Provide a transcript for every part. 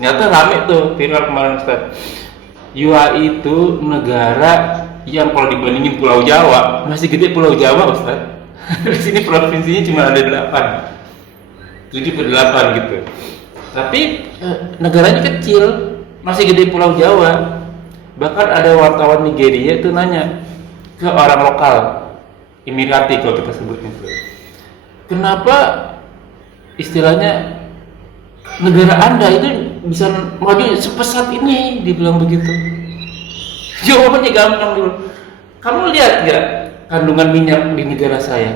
Ternyata rame tuh viral kemarin Ustaz. UAE itu negara yang kalau dibandingin Pulau Jawa masih gede Pulau Jawa Ustaz. Di sini provinsinya cuma ada 8, 7 ke 8 gitu. Tapi negaranya kecil, masih gede Pulau Jawa. Bahkan ada wartawan Nigeria tuh nanya ke orang lokal, Emirati kalau kita sebut itu. Kenapa istilahnya negara Anda itu bisa maju sepesat ini, dibilang begitu. Jawabannya gampang dulu. Kamu lihat nggak kandungan minyak di negara saya?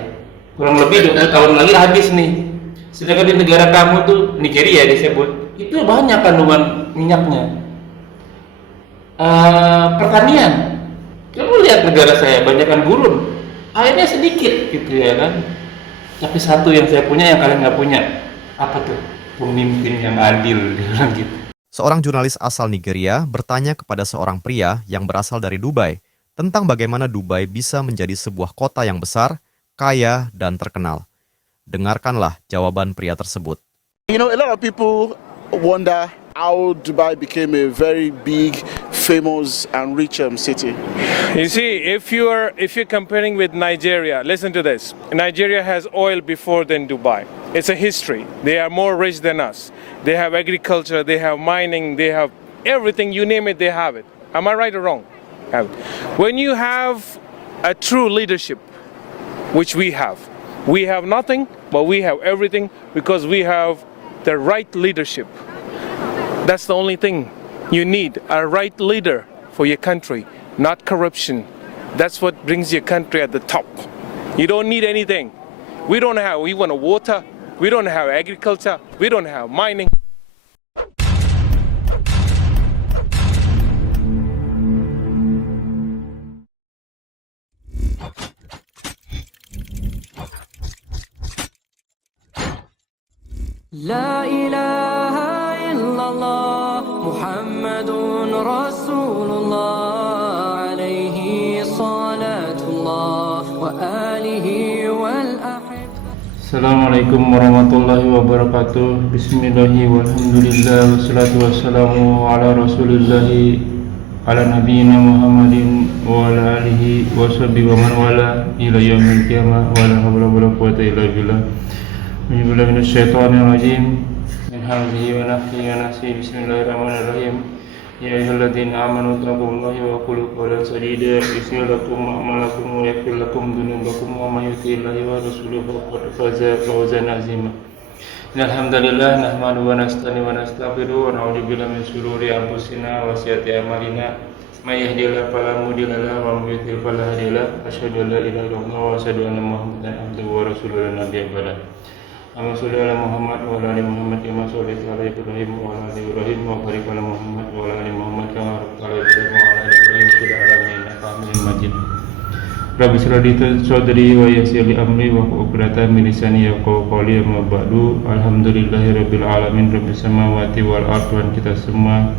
Kurang lebih 20 tahun lagi habis nih. Sedangkan di negara kamu tuh, Nigeria disebut, itu banyak kandungan minyaknya. Pertanian, kamu lihat negara saya, banyakkan gurun, airnya sedikit gitu ya kan. Tapi satu yang saya punya yang kalian nggak punya, apa tuh? Pemimpin yang adil, dia bilang gitu. Seorang jurnalis asal Nigeria bertanya kepada seorang pria yang berasal dari Dubai tentang bagaimana Dubai bisa menjadi sebuah kota yang besar, kaya, dan terkenal. Dengarkanlah jawaban pria tersebut. You know, a lot of people wonder how Dubai became a very big, famous, and rich city. You see, if you're comparing with Nigeria, listen to this. Nigeria has oil before than Dubai. It's a history. They are more rich than us. They have agriculture, they have mining, they have everything. You name it, they have it. Am I right or wrong? Have it. When you have a true leadership, which we have nothing, but we have everything because we have the right leadership. That's the only thing you need, a right leader for your country, not corruption. That's what brings your country at the top. You don't need anything. We want water, we don't have agriculture, we don't have mining. La ilaha illallah Muhammadun Rasulullah alaihi salatullah wa alihi wal ahib. Assalamualaikum warahmatullahi wabarakatuh. Bismillahi walhamdulillah wassalatu wassalamu ala rasulillahi ala nabiyina Muhammadin wa ala alihi wa sahbihi wa man wala ila yaumil qiyamah wa la hawla wa la quwwata illa billah. Bismillah minasyaitonir rajim. Min hamzihi wa nafthihi wa nafsihi. Bismillahirrahmanirrahim. Ya ayyuhalladzina amanu taqullaha wa qulu qawlan sadida yuslih lakum a'malakum wa yaghfir lakum dhunubakum wa may yuti'illaha wa rasulahu faqad faza fawzan 'azima. Innal hamdalillah nahmaduhu wa nasta'inu wa nastaghfiruh wa na'udzu billahi min shururi anfusina wa sayyiati a'malina. May yahdihillahu fala mudilla lahu wa may yudlil fala hadiya lahu. Asyhadu an la ilaha illallah wa asyhadu anna Muhammadan abduhu wa rasuluhu la nabiyya ba'da. Allahumma sholli ala Muhammad wa ala ali Muhammad kama shallaita ala Ibrahim wa ala ali Ibrahim wa barik ala Muhammad wa ala ali Muhammad kama barakta ala Ibrahim wa ala ali Ibrahim fil alamin innaka Hamidum Majid. Rabbi shrah li sadri wa yassir li amri wa hlul 'uqdatam min lisani yafqahu qawli. Amma ba'du. Alhamdulillahirabbil alamin rabbis samawati wal ardi. Kita semua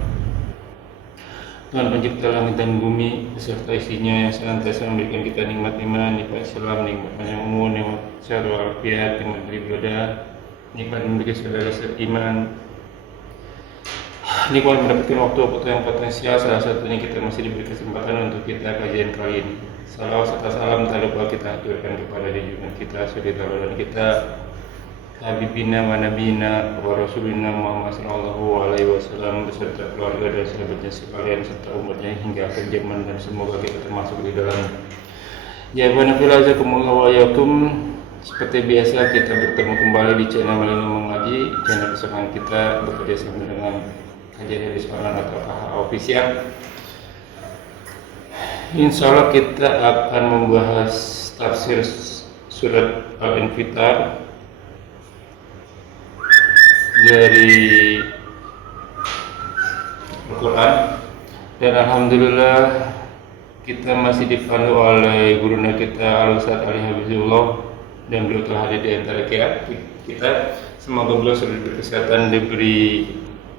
Tuhan pencipta langit dan bumi beserta isinya yang senantiasa memberikan kita nikmat iman, nikmat Islam, nikmat panjang umur, nikmat sehat walafiat, nikmat beribadah, nikmat memiliki segala iman, nikmat mendapatkan waktu yang potensial. Salah satunya kita masih diberi kesempatan untuk kita kajian kali ini. Salawat serta salam tak lupa kita aturkan kepada junjungan kita, saudara dan kita Habibina wa nabiyina wa rasulina Muhammad sallallahu alaihi wasallam beserta keluarga dan sahabatnya sekalian serta umatnya hingga akhir zaman, dan semoga kita termasuk di dalamnya. Ya banafilazakumullah wa yakum. Seperti biasa kita bertemu kembali di channel Malino Mengaji, channel kesukaan kita bekerja sama dengan kajian dari seorang atau KH Official. Insya Allah kita akan membahas tafsir surat Al-Infitar dari Al-Quran, dan alhamdulillah kita masih dipandu oleh guruna kita Al-Ustaz Ali Habibullah, dan beliau telah hadir di antara kita. Semoga beliau selalu diberi kesehatan, diberi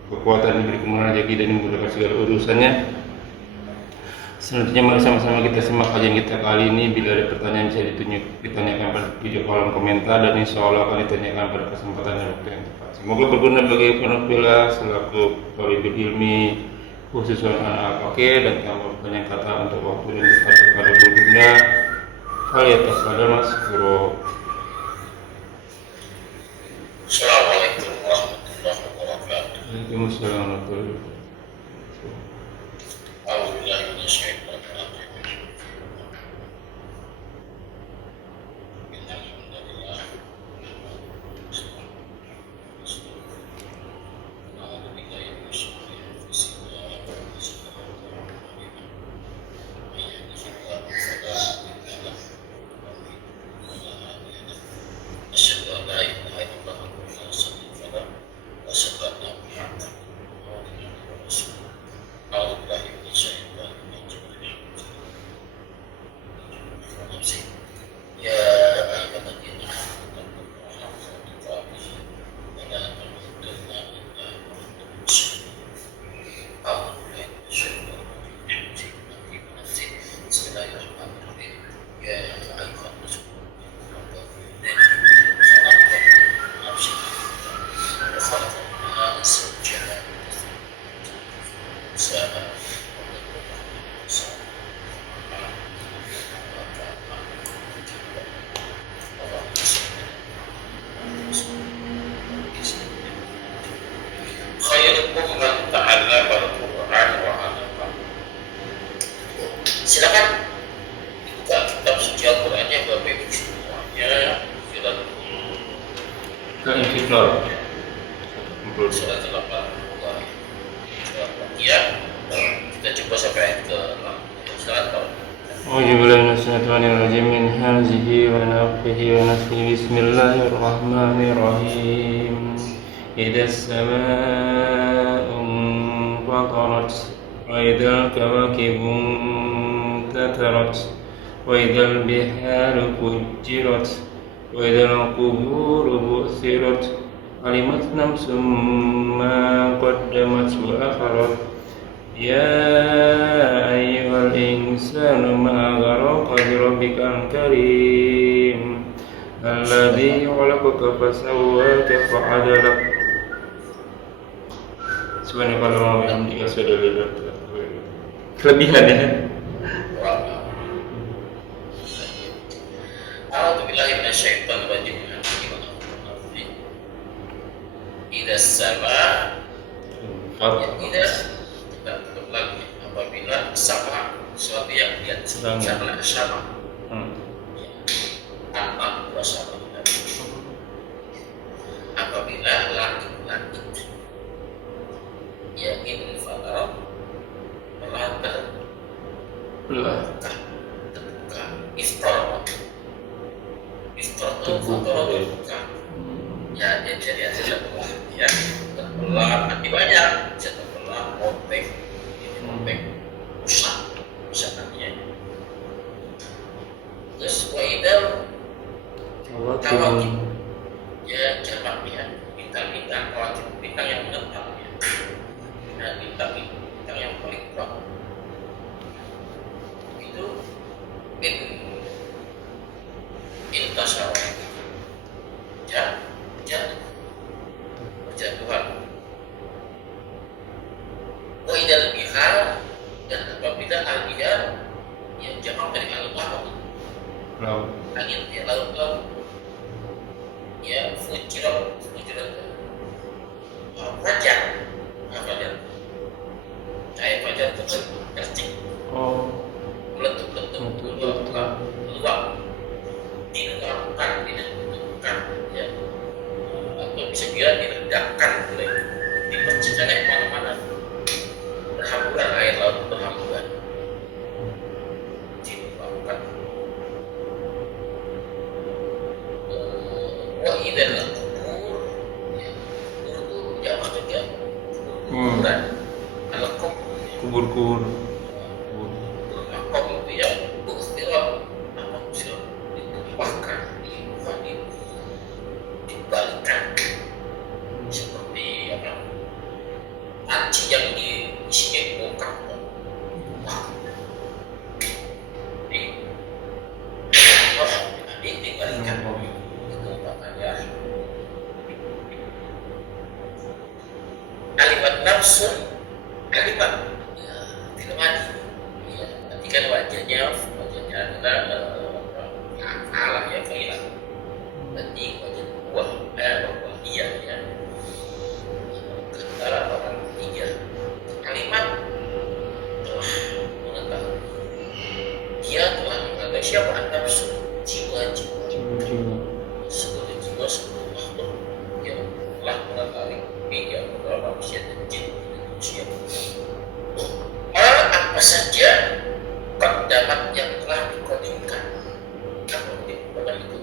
kekuatan, diberi kemudahan rezeki, dan dimudahkan segala urusannya. Selanjutnya mari sama-sama kita simak kajian kita kali ini. Bila ada pertanyaan bisa ditanyakan pada video kolom komentar dan insya Allah akan ditanyakan pada kesempatan dan waktu yang tepat. Semoga berguna bagi Penopilah selaku thalibul ilmi khusus anak al-fakir dan tambah banyak kata untuk waktu dan tempat kepada Bunda. Hal ya tasbih mas bro. Assalamualaikum warahmatullahi wabarakatuh. Waalaikumsalam warahmatullahi wabarakatuh. A'udzubillahi minasyaitonir rajim. Innal hamdalillah. A'udzu billahi minasyaitonir Asyhadu an la ilaha illallah wa asyhadu anna Muhammadan rasulullah. A'udzu billahi minasyaitonir rajim. Ya ayyuhalladzina amanu taqullaha wa la tamutunna illa wa antum muslimun. A'udzu billahi minasyaitonir rajim. Bismillahirrahmanirrahim. Ya ayyuhalladzina khairukum man ta'allama al-Qur'an wa 'allama. Silakan buka kitab suci Al-Qur'annya Bapak Ibu semuanya. Silakan. Ke Istiqlal. Surat 82. Ya, kita coba sampai ayat ke-6. Silakan. A'udzubillahi minasyaitonir rajim min hamzihi wa nafthihi wa nafthihi. Bismillahirrahmanirrahim. Idzas samaa'u fatarat wa idzal kawakibu tatarat wa idzal biharu fujirat wa idzal quburu bu'thirat alimat nafsum ma qaddamat wa akharat. Ya ayyuhal insanu ma gharaka bi rabbikal karim alladzi khalaqaka fasawwaka fa'adalak. Subhanallah wa bihamdihi asyhadu an la ilaha illa anta. Kelebihan ya. A'udzubillahi minasyaitonir rajim. Idzas sama kita tutup lagi apabila sama sesuatu yang dia karena sama tanpa kuasa Allah. Apabila langit-langit yang ini fatarah terbuka iftar fatarah terbuka ya dia bisa lihat terbelah ya terbelah nanti banyak bisa terbelah robek rusak misalnya. Terus waidal kawakib ya jamaknya bintang-bintang kawakib bintang yang menetap ya dan bintang yang paling kuat itu intasawah jatuhan. Waidal bihar dan apabila al-bihar yang jamak dari al-laut angin ya laut ya fujirat fajar cahaya fajar itu kercik meletup luap diletakkan ya atau bisa juga diledakkan dipercikan kemana-mana berhamburan air laut berhamburan diletakkan wa idzal qubur ya itu jamak juga kuburan kubur Makom itu ya bukhtirat apa usul ditumpahkan dibalikan seperti apa panci yang isinya dibongkar nafsun alimat, ya, tidak mati. Ya, nanti kan wajahnya adalah Allah ya kailah. Nanti wajah buah, buah dia ya. Kata orang ketiga, alimat telah mengetahui. Dia telah mengetahui siapa nafsu, jiwa-jiwa. Seluruh jiwa, seluruh makhluk yang telah mengetahui yang beberapa manusia dan jin dan manusia. Apa saja qaddamat yang telah dikodimkan, apa itu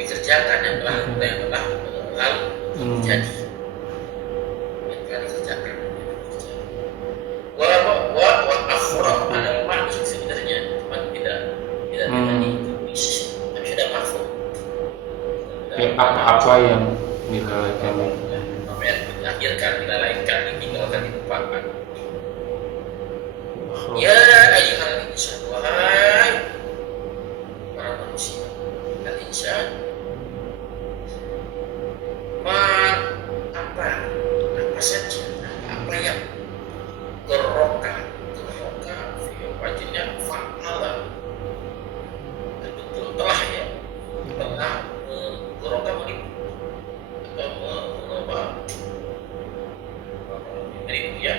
dikerjakan yang telah lalu jadi yang telah dikerjakan. Wa akhra adalah maksud sebenarnya, cuma tidak ditulis, tapi sudah mahfuz. Apa yang dilalaikan? Dilahirkan, dilalaikan, ditinggalkan, dilupakan. Ya ayyuhal insan, wahai para manusia, al insan, apa saja, apa yang geroka, wajibnya fa'ala, betul telah ya, telah geroka menipu ya,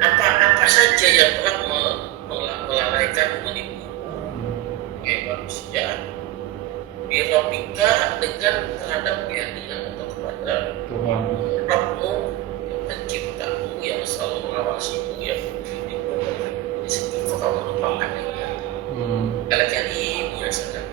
apa saja yang telah melalaikan, menipu manusia birobika dengan terhadap keyakinan atau kepada Rabbmu yang penciptamu yang selalu mengawasimu yang mendidikmu di situ kamu melupakan dia. Kalau karim yang sangat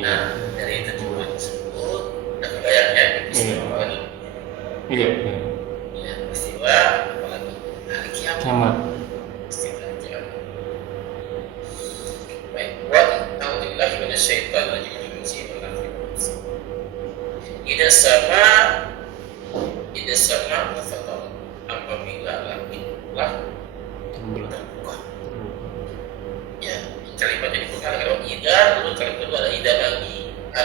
nah, dari tujuan tersebut dan bayangnya peristiwa Iya. Ya, peristiwa apalagi hari kiamat. Peristiwa kiamat. Baik, wa a'udzubillahi minasyaitonir rajim. Ida sama fatal apabila langit telah terbuka. Ya, kalimat ini bukan kalau ida, lalu kalimat kedua ada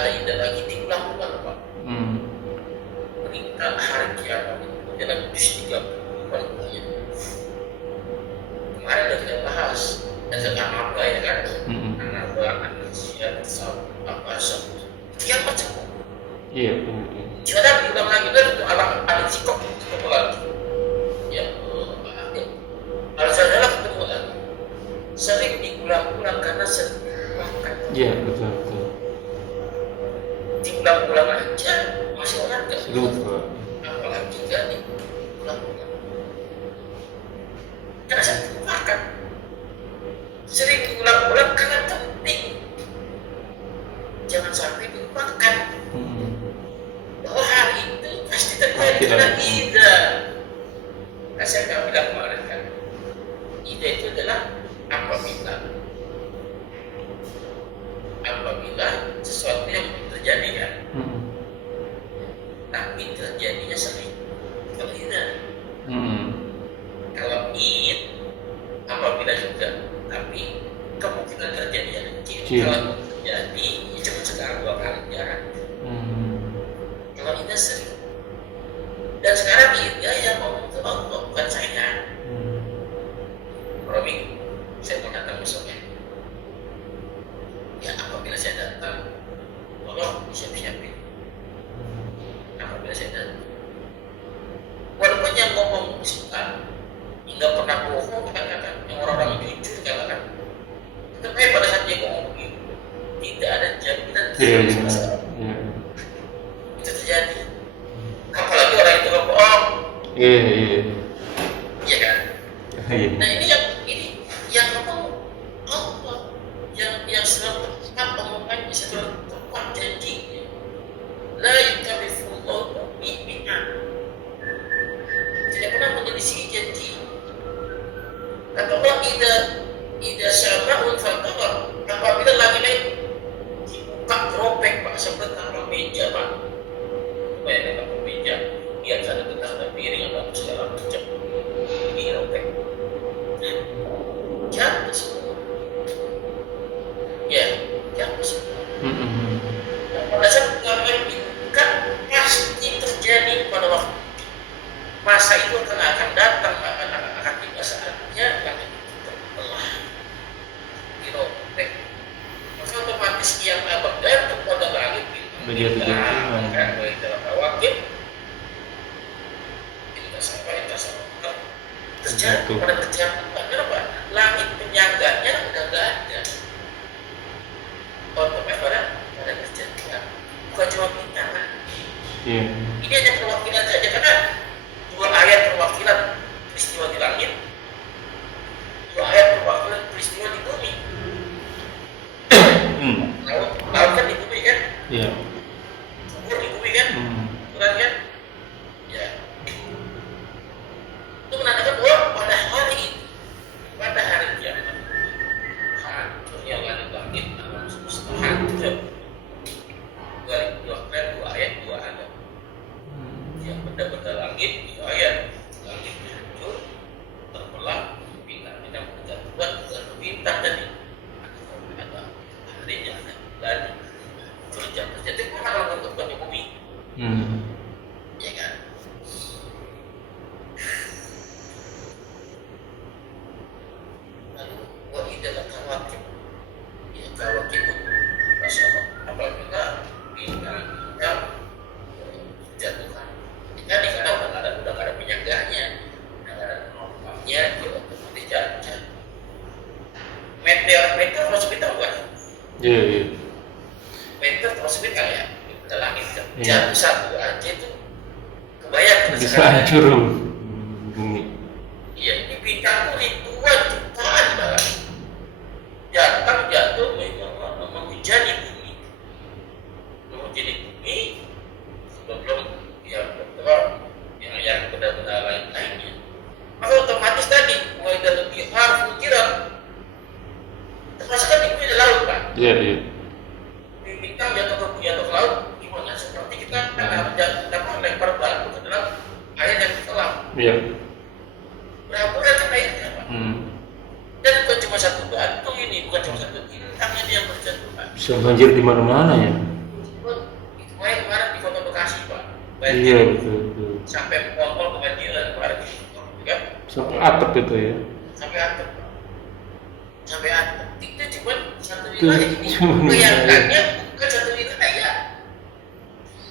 ida lagi diulang-ulang Pak. Perintah hari kiamat dalam juz 30 paling banyak. Kemarin sudah kita bahas tentang apa ya kan? Anaba, Anasya, apa sebut kiamat semua. Iya. Sudah diulang lagi dan itu ada sikok ketemu lagi. Ya, alasan adalah ketemu lagi. Sering diulang-ulang karena sering diulang-ulang. Iya, betul. Diulang-ulang aja masih orang nggak Lupa. apalagi nggak diulang-ulang. Karena saya lupakan. Sering diulang-ulang karena penting. Jangan sampai dilupakan. Bahwa hari itu pasti terjadi karena ida. Nah, saya nggak bilang kemarin kan. Ida itu adalah apabila sesuatu yang terjadi kan. Tapi terjadinya sering. Kalau ida. Kalau id apabila juga, tapi kemungkinan terjadinya kecil. Kalau terjadi cuma sekali 2 kali jarang. Kalau ida sering. Dan sekarang ida yang ngomong itu Allah, bukan saya. Romi, saya mau datang besoknya. Ya apabila saya datang, tolong siap-siapin. Apabila saya datang, walaupun yang ngomong suka, nggak pernah bohong katakan, yang orang-orang jujur katakan, tetapi pada saat dia ngomong begitu, tidak ada jaminan itu terjadi. Apalagi orang itu bohong. Iya kan? Nah ini yang ngomong Allah, yang selalu tepat omongannya, selalu tepat janjinya. La yukallifullahu mi'at. Tidak pernah menyelisih janji. Atau ida syama'un fatawar, apabila langit dibuka robek Pak, seperti taruh meja Pak. Bayangkan taruh meja, biar ada piring atau segala macam. Ini robek. masa itu akan datang, akan tiba saatnya langit itu terbelah, dirobek. Maka otomatis yang bergantung pada langit Berjatuhan. kan baik dalam wakil kita sampai terjatuh pada terjatuhan. Kenapa? Langit penyangganya udah nggak ada. Otomatis pada terjatuhan. Bukan cuma bintang. Iya. Ini hanya perwakilan saja, karena dua ayat perwakilan peristiwa di langit, dua ayat perwakilan peristiwa di bumi. Laut kan di bumi kan, Iya. sumur di bumi kan, bukan kan? Ya. Itu menandakan bahwa pada hari kiamat, hancurnya langit alam semesta, hancur. Dua ayat, dua ayat. Yang benda-benda langit, dua ayat. Langit hancur, terbelah, bintang-bintang berjatuhan, bukan bintang tadi. Ada harinya, ada bulan. Terjatuh, mana kalau bukan di bumi? Ya kan? Lalu, wa idalah kawakib. Ya, kawakib itu masalah apabila bintang jatuhkan. Jadi karena udah ada penyangganya, udah ada penumpangnya, dia otomatis jatuh. Meteor masuk kita bukan? Iya. Meteor masuk kita ya, ke langit kan. Iya. Jatuh satu aja itu kebayang Bisa hancur bumi. Iya, ini bintang tuh ribuan jutaan bahkan. Jatuh menghujani bumi. Menghujani bumi sebelum yang benar-benar lainnya. Maka otomatis tadi mulai dari lebih harus pikiran. Termasuk kan di bumi ada laut kan? Iya. Bintang jatuh ke laut gimana? Seperti kita lempar batu ke dalam air yang selam. Iya. Berapa kan airnya Pak? Dan bukan cuma satu batu ini, bukan cuma satu bintangnya yang berjatuhan. Bisa banjir di mana-mana ya. Itu kemarin di Kota Bekasi Pak. Iya, betul. Sampai mall kebanjiran kemarin kan? Sampai atap itu ya. Sampai atap. Itu cuma satu Itu wilayah ini. cuma Bayangkannya bukan satu wilayah.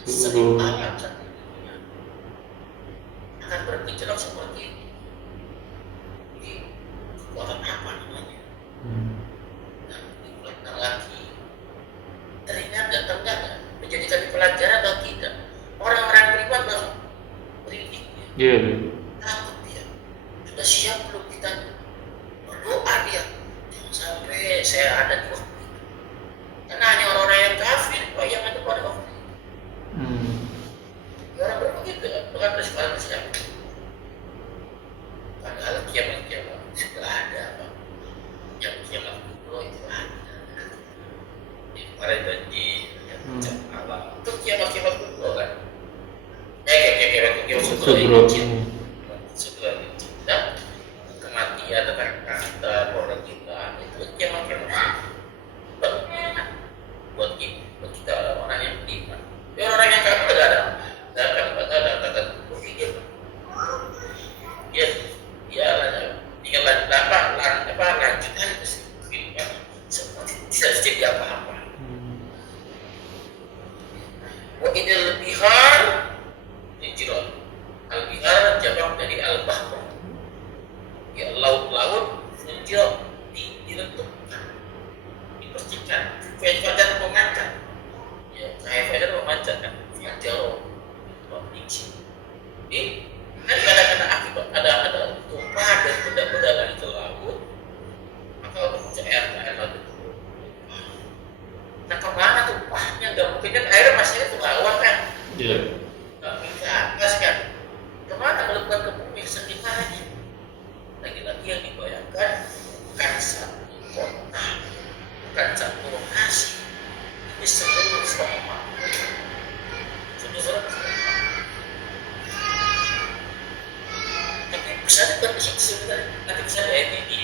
Seluruh. Alam satu dunia akan bergejolak seperti ini. Ini kekuatan apa namanya? Nah, diulang lagi. Teringat dan teringat menjadikan pelajaran atau tidak? Orang-orang beriman baru beritiknya. Iya. Takut dia. Sudah siap belum kita berdoa dia? Jangan sampai saya ada di waktu itu. Karena hanya orang-orang yang kafir Pak yang ada pada waktu itu. Orang begitu, bukan bersekolah siapa. Padahal kiamat sudah ada Pak. Yang kiamat kubro itu ada. Di kemarin janji yang alam itu kiamat kubro kan. Kiamat kubro ini sebelum cinta kematian dengan kata orang kita itu kiamat buat kita orang yang beriman. Orang yang kafir tidak ada berpikir. Tinggal lanjutan kehidupan seperti tidak jadi apa-apa. Wa idal bihar hijron. Al-bihar jabang dari al-bahr. Ya laut-laut hijron direntukkan, dibersihkan. Fajar memancat. Ya kayak fajar memancat kan. Fajar memancat. Ini kan ada akibat, ada tumpahan dari benda-benda dari ke laut, maka otomatis air laut itu tumpah. Nah kemana tumpahnya? Nggak mungkin kan air masih itu bawah kan? Iya. Nggak mungkin ke atas kan? Kemana kalau bukan ke bumi sekitarnya? Lagi-lagi yang dibayangkan bukan satu kota, bukan satu lokasi, ini seluruh semua. Tapi bisa bukan di situ sebenarnya. Nanti bisa di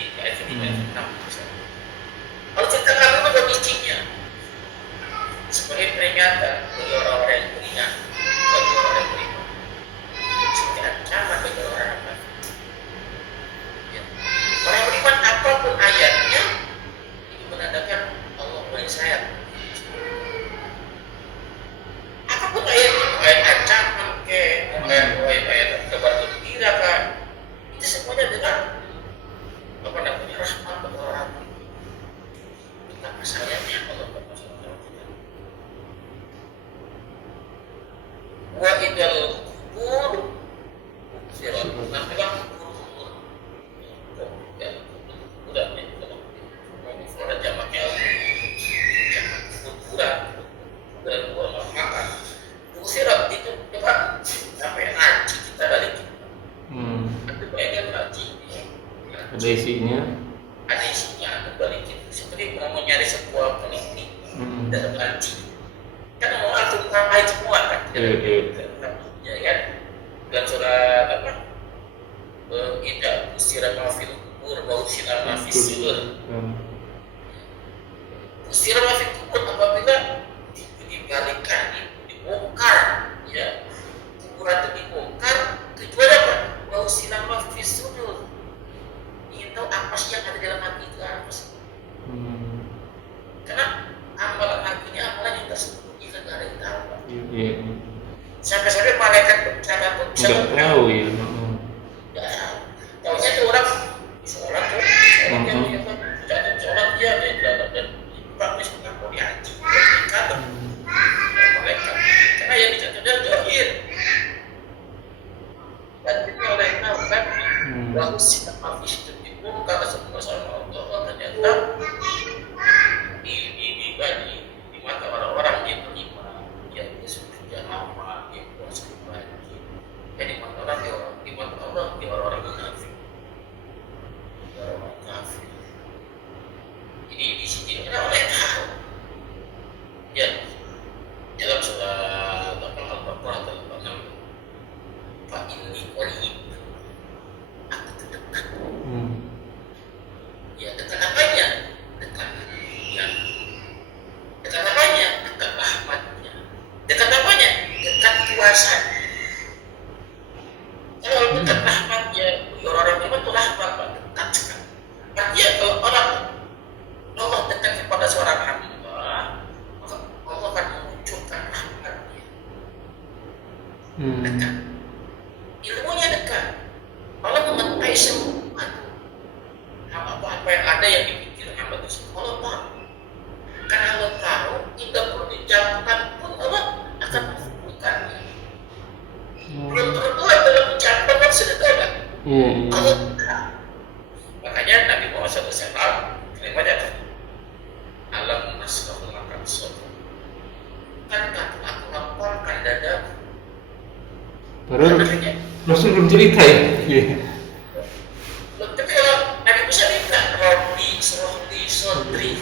kembali gitu. Seperti mau mencari sebuah peneliti dalam arti kan mau atur lain semua kan, ya kan dalam surat apa? Tidak usira mafil kubur, bau sinar mafil sur. Usira mafil kubur apabila dibalikan, dibongkar, ya kuburan itu dibongkar, tujuan apa? Bau sinar mafil sur. Ingin tahu apa sih yang ada dalam hati itu apa sih? Karena amalan hatinya amalan yang tersembunyi kan ada yang tahu. Sampai-sampai malaikat bencana pun bisa nggak tahu ya. Ya, tahunya itu orang sholat tuh, sholat dia dan praktis mengaku di haji, kata malaikat. Karena yang dicatat dia jahil. Dan kita oleh tahu kan, bahwa sikap habis itu dibuka semua sama Allah ternyata di mata orang-orang dia beriman, dia sudah lama, dia puasa haji. Jadi mata orang di mata Allah dia orang-orang munafik, orang kafir. Ini di sini kita oleh tahu. Ya, dalam surat Al-Baqarah dalam Pak ini qarib, aku terdekat. Ya dekat apanya? Dekat ya. Dekat apanya? Dekat rahmatnya. Dekat apanya? Dekat kuasanya. Kalau dekat rahmatnya, orang-orang beriman itu rahmat dekat sekali. Artinya kalau orang Allah dekat kepada seorang hamba, maka Allah akan memunculkan rahmatnya. Dekat. Ilmunya dekat. Allah mengetahui semua. Apa yang ada yang dipikir hamba tersebut Allah tahu. Karena Allah tahu, tidak perlu diucapkan pun Allah akan mengumpulkannya. Belum terbuat dalam ucapan kan sudah tahu kan? Allah tahu. Makanya Nabi Muhammad SAW kalimatnya alam nasrahu makan soto. Kan aku laporkan dadaku. Padahal Rasul belum cerita ya. Tapi kalau Nabi Musa minta roti, sotri,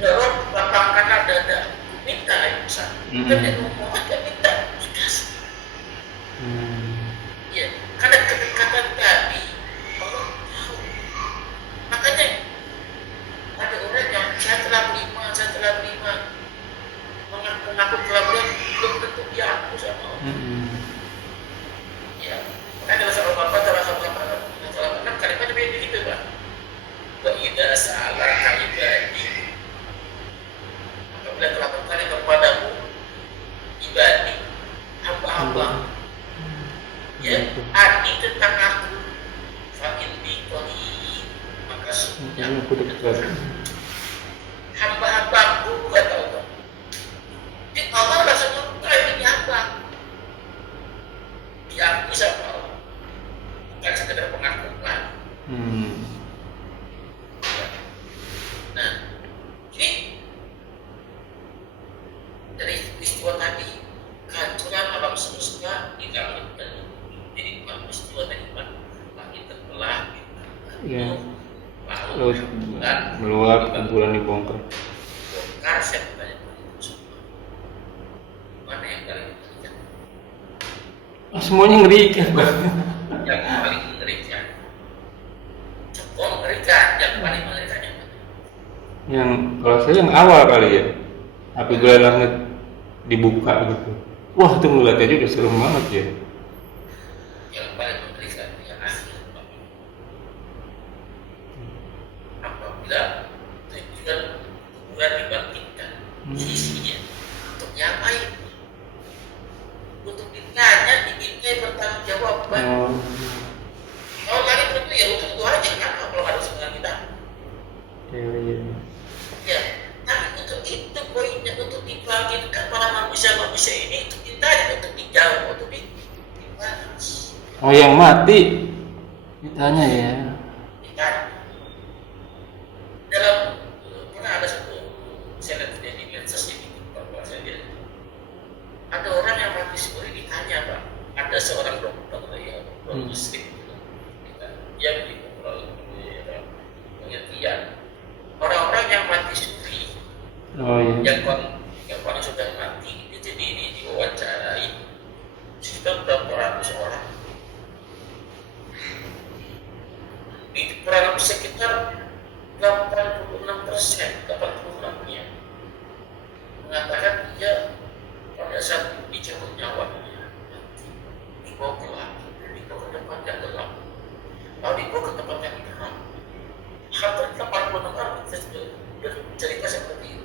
Rob lapangkan dada, minta Nabi Musa. Tapi Nabi Muhammad minta dikasih. Ya, karena kedekatan tadi Allah tahu. Makanya ada orang yang saya telah beriman, mengaku telah beriman, belum tentu dia aku sama Allah. Ya, makanya dalam surah Al-Baqarah dalam kalimat begitu Pak. Wa idza sa'alaka ibadi, apabila telah bertanya kepadamu ibadi, hamba-hamba, ya, arti tentang aku, fa inni qarib, maka sesungguhnya aku dekat. Hamba-hambaku kata Allah. Jadi Allah langsung mengklaim ini hamba. Diakui sama Allah, bukan sekedar pengakuan. Nah, ini dari peristiwa tadi kehancuran alam semesta digambarkan. Jadi bukan peristiwa tadi Pak, langit terbelah, laut meluap, bulan dibongkar. Bongkar saya bertanya mana yang paling mengerikan? Semuanya ngerikan, Bang. Yang paling mengerikan, cukup mengerikan. Yang paling mengerikan yang mana? Yang kalau saya yang awal kali ya, apabila langit dibuka gitu. Wah, itu ngeliat aja udah serem banget ya. Yang paling mengerikan yang akhir Pak. Apabila tujuan kuburan dibangkitkan, isinya untuk ngapain? Untuk ditanya, dimintai bertanggung jawab. Kalau langit itu ya untuk itu aja kan, kalau ada sebenarnya kita. Ya, tapi untuk itu poinnya, untuk dibangkitkan para manusia ini, untuk ditanya, untuk dijawab, untuk dibalas. Oh, yang mati ditanya ya. Ditanya. Dalam pernah ada satu saya lihat di medsos ini, bahwa saya lihat ada orang yang mati suri ditanya Pak, ada seorang dokter ya, muslim yang di pengertian Oh iya. Yang konon sudah mati itu diwawancarai sekitar berapa ratus orang, itu kurang lebih sekitar 86%, 86-nya mengatakan dia pada saat dicabut nyawanya dibawa ke langit, dibawa ke tempat yang gelap, lalu dibawa ke tempat yang terang. Hampir 86% cerita seperti itu.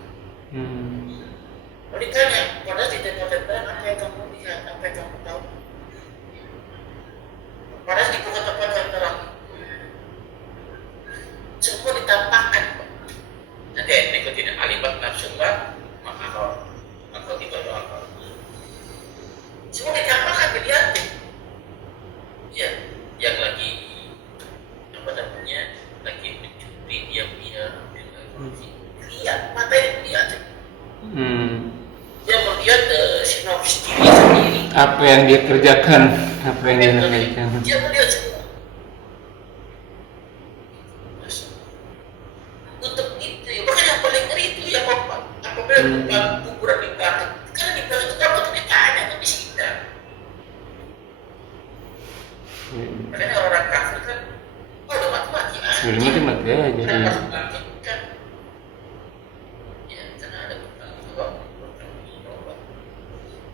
Lalu ditanya, padahal di tempat yang terang apa yang kamu lihat, apa yang kamu tahu? Padahal dibawa ke tempat yang terang, semua ditampakkan. Nanti ayat berikutnya alibat nafsullah maka kita doakan. Semua ditampakkan dilihat. Ya, yang lagi lagi mencuri diam-diam, lihat matanya lihat. Dia melihat sinopsis diri sendiri. Apa yang dia kerjakan, apa yang dia lakukan. Dia melihat semua. Untuk itu ya, bahkan yang paling ngeri itu ya Bapak, apabila kuburan dibakar, karena dibakar itu kamu tuh ditanya tuh di sidang. Makanya orang kafir kan, udah mati-mati aja. Udah mati aja. Kan harus matikan. Ya, karena ada bertanggung jawab.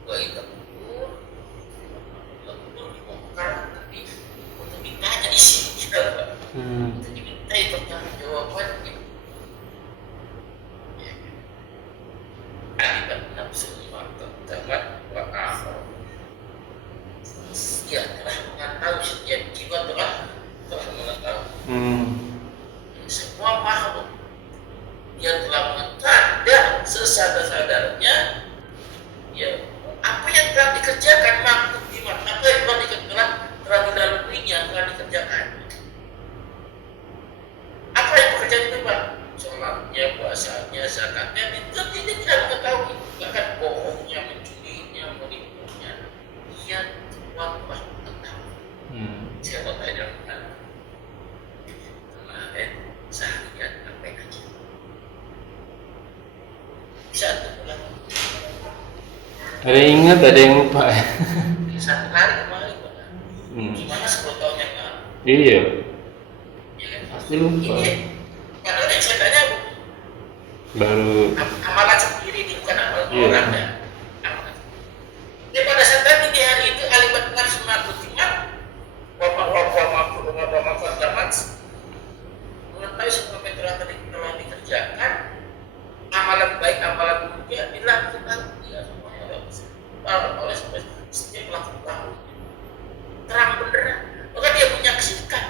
Gua itu dibongkar, tapi untuk ditanya di sini, untuk dimintai pertanggung jawabannya. Akibat nafsu tamat wa akhir. Dia telah mengetahui setiap jiwa telah mengetahui. Semua makhluk dia telah mengetahui sesadar-sadarnya ya apa yang telah dikerjakan makhluk iman, apa yang telah dilaluinya telah dikerjakan. Apa yang pekerjaan itu Pak? Sholatnya, puasanya, zakatnya, itu dia tidak mengetahui. Bahkan bohongnya, mencurinya, menipunya, dia semua telah mengetahui. Siapa tanya benar? Kemarin seharian sampai aja. Bisa pulang. Ada yang ingat, ada yang lupa. Satu hari kemarin Pak. Gimana 10 tahun yang lalu? Iya, Ya kan? pasti lupa. Ini padahal yang saya tanya Baru amalan sendiri ini bukan amalan Iya. orang ya. Amalan. Dia pada saat tadi di hari itu alibat nafsu maqtimat wa damat mengetahui semua yang telah dikerjakan, amalan baik amalan buruknya dilakukan ya semuanya oleh setiap pelaku tahu terang benderang, maka dia menyaksikan.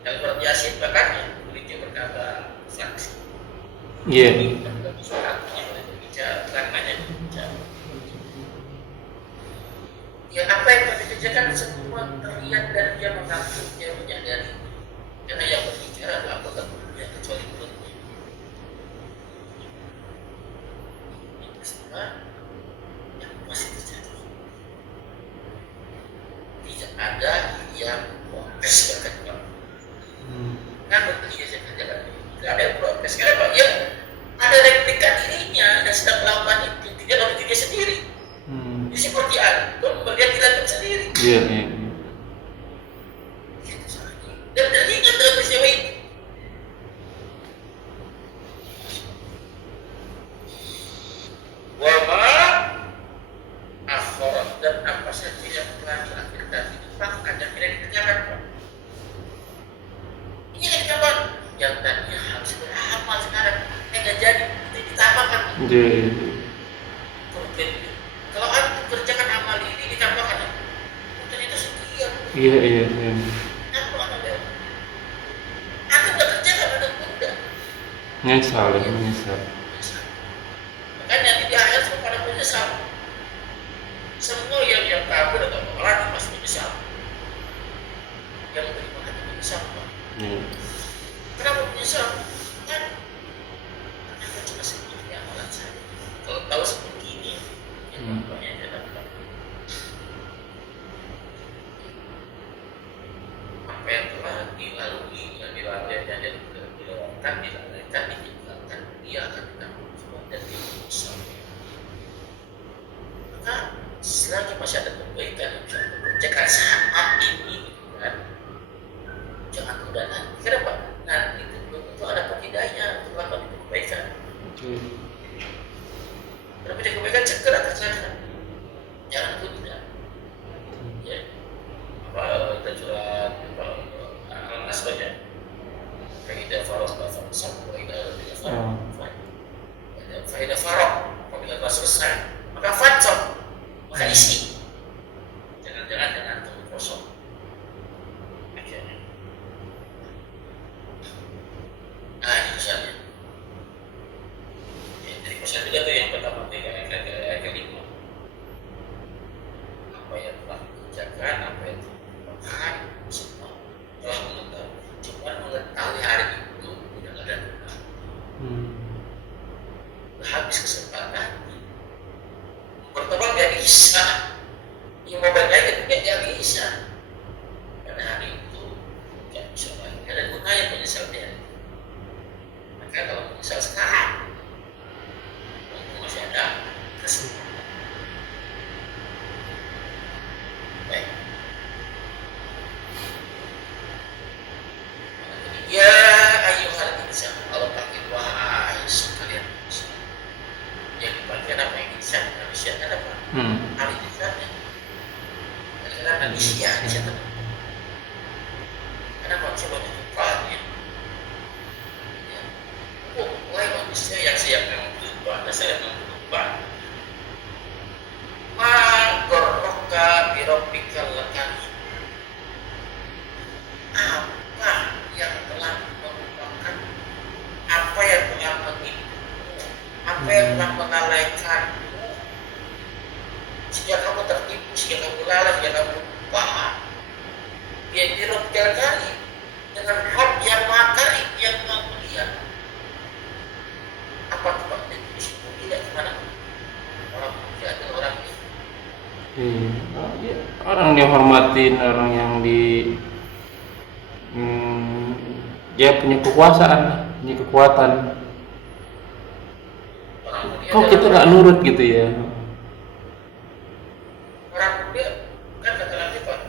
Yang surat Yasin bahkan dia berkata saksi. iya. Suratnya berbicara, terangannya berbicara. Ya apa yang telah dikerjakan semua terlihat dan dia mengaku, dia menyadari. Karena yang berbicara adalah anggota tubuhnya kecuali mulutnya. Ini semua yang pasti terjadi. Tidak ada yang protes bahkan kan betul saya kerjakan. Tidak ada yang protes. Kenapa? Ya ada replika dirinya dan sedang melakukan itu tidak oleh dirinya sendiri. Ini seperti antum melihat dilakukan sendiri. Iya, iya. Dan ingat dengan peristiwa itu. Wama akhirat dan apa saja yang telah diakhirkan itu bahkan dan tidak dikerjakan. Ini yang dikatakan yang tadinya harus beramal sekarang nggak jadi itu ditambahkan. Iya. Kemudian kalau antum kerjakan amal ini ditambahkan ternyata sekian. Iya, iya, iya. Apa ada? Antum nggak kerjakan ada mudah. Menyesal, menyesal. Makanya nanti di akhir semua pada menyesal. Semua yang kafir atau menolak pasti menyesal. Yang menerima hati menyesal. Iya. Kenapa menyesal? Kan ternyata cuma segini amalan saya. Kalau tahu seperti ini, yang bapaknya dia dapat. Apa yang telah dilalui, yang dilewatkan, ditinggalkan, dia akan dan ilmu besar. Maka selagi masih ada kebaikan yang bisa kita kerjakan saat ini, gitu kan, jangan tunda nanti. Kenapa? Nanti itu belum tentu ada pembedanya untuk melakukan itu kebaikan. Kalau punya kebaikan segera kerjakan, jangan tunda. Ya, apa kita surat Al-Nasr ya, Faidah Faros Bafasam, Faidah Faros, apabila telah selesai, maka fatsam, maka isi. Jangan tunggu kosong. Nah, ini misalnya. Ya, dari pesan juga tuh yang pertama kelima. Apa yang telah dikerjakan, apa yang telah semua telah mengetahui. Cuma mengetahui hari itu tidak ada guna. Habis kesempatan. Pertama nggak bisa. Yang mau balik lagi juga nggak bisa. Karena hari itu nggak bisa lagi. Ada gunanya menyesal dia. Maka kalau menyesal sekarang, masih ada kesempatan. Baik. Ya ayuhal insan, Allah panggil wahai sekalian manusia. Yang dipanggil apa yang insan? Manusia kan apa? Ahli insannya. Karena manusia di sana. Karena manusia banyak kepalanya. Ya. Wahai manusia yang siap berubah dan saya berubah. Ma gorroka birobbikal lakani. Apa yang telah merupakan, apa yang telah menipumu, apa yang telah mengalaikanmu, sehingga kamu tertipu, sehingga kamu lalai, sehingga kamu lupa. Dia dirobbil kali dengan Rabb yang maha karim, yang maha mulia. Apa sebab definisi mulia gimana? Orang mulia adalah orang orang dihormatin, orang yang dia punya kekuasaan, punya kekuatan. orang mulia. Kok kita nggak nurut gitu ya? Orang mulia kan kata Nabi Pak,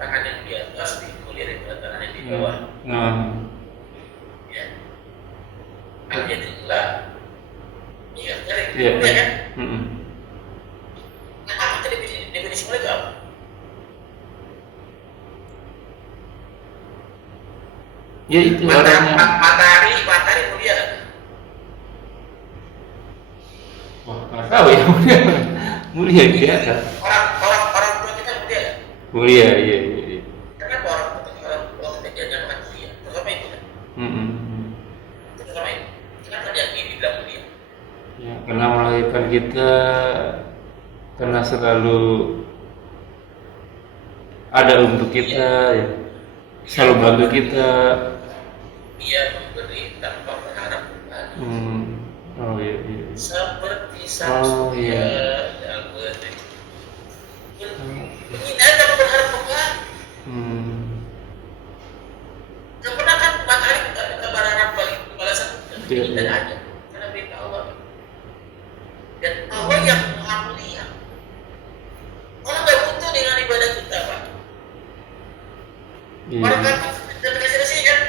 tangan yang di atas dimulia daripada tangan yang di bawah. Ya, alhamdulillah. Iya, jadi mulia kan? Nah, apa tadi definisi mulia itu apa? Ya itu orangnya. Matahari mulia. Wah, nggak tahu ya mulia. Mulia biasa. Orang tua kita mulia kan? Mulia, iya. Kenapa orang kita diajarkan mulia? Terutama itu kan? Terutama itu. Kenapa dia dibilang mulia? Ya, karena melahirkan kita, karena selalu ada untuk kita, ya. Selalu bantu kita. Dia memberi tanpa berharap kembali. Oh iya. Seperti Oh, iya. yang menghina tanpa berharap kembali. Gak pernah kan matahari kita berharap balasan. Iya. Tidak aja. Karena berita Allah. Dan Allah yang maha mulia. Allah gak butuh dengan ibadah kita, Pak. Iya. Orang kan tidak dikasih kan?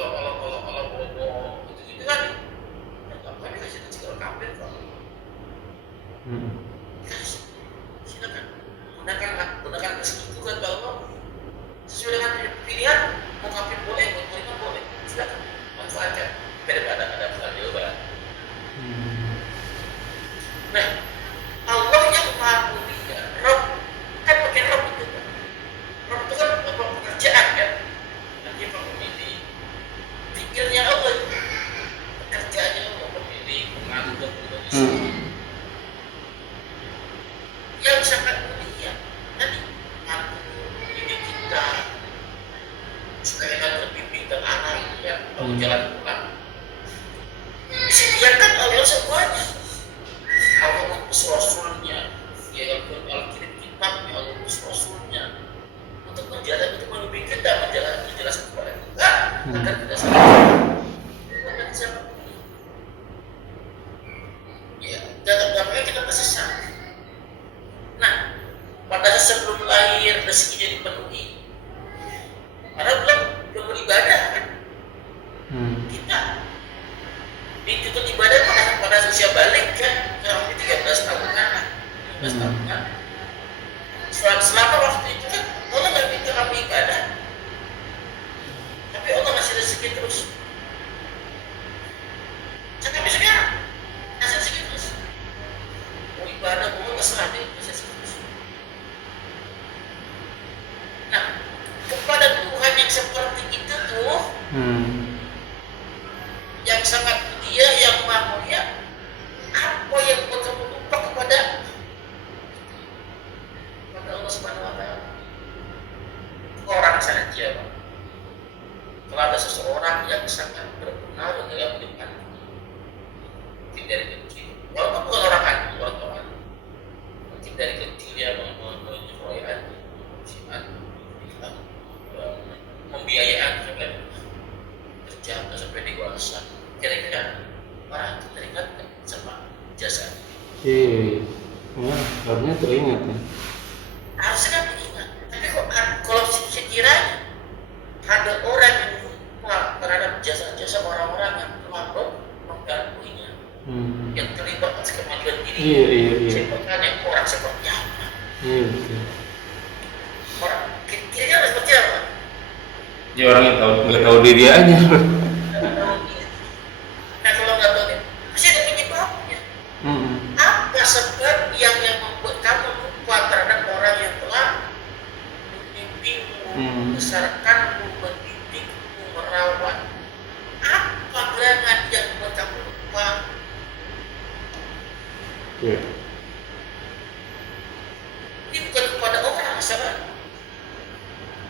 Kalau itu kan, apa dikasih kalau kafir kok? Silakan gunakan rezeki itu kan Allah sesuai dengan pilihan. Mau kafir boleh, mau terima boleh. Silakan manfaatkan. Daripada ada bukan jawaban. Nah, Allah yang maha mulia, Rabb kan pakai Rabb itu kan. Rabb itu kan pekerjaan kan. Nanti pemilih pikirnya Allah, pekerjaannya Allah, pemilih, pengatur, yang sangat mulia. Nanti aku ini kita supaya kita terbimbing dan arah ya, mau jalan pulang. Disediakan oleh semuanya. Allah utus Rasulnya, ya Al-Kitab kitabnya, Allah utus Rasulnya untuk menjelaskan, untuk membimbing kita menjelaskan kepada kita agar tidak salah. usia balik kan kurang lebih 13 tahun kan, 15 tahun kan. Selama waktu itu kan Allah nggak minta kamu ibadah, tapi Allah ngasih rezeki terus. Sampai sekarang ngasih rezeki terus. Mau ibadah mau terserah deh, ngasih rezeki terus. Nah, kepada Tuhan yang seperti itu tuh, yang sangat mulia, yang maha mulia, apa yang buat kamu lupa kepada Allah Subhanahu wa Ta'ala? Orang saja, Pak. Kalau ada seseorang yang sangat berpengaruh dalam hidup Anda, mungkin dari kecil, walaupun bukan orang kaya, orang mungkin dari kecil dia menyuruh Anda, membiayai Anda sampai kerja sampai dewasa. Kira-kira orang itu teringat sama jasa. Harusnya teringat ya. Harusnya kan teringat. Tapi kok kalau sekiranya ada orang yang lupa terhadap jasa-jasa orang-orang yang telah menggangguinya, yang terlibat atas kemajuan diri, saya bertanya orang seperti apa? Iya betul. Orang kira-kira seperti apa? Ya orang yang nggak tahu diri aja. Nah kalau nggak tahu diri, pasti ada penyebabnya. Apa sebab yang membuat kamu lupa terhadap orang yang telah membimbingmu, membesarkanmu, mendidikmu, merawat? Apa gerangan yang membuat kamu lupa? Ya. Ini bukan kepada orang, sahabat.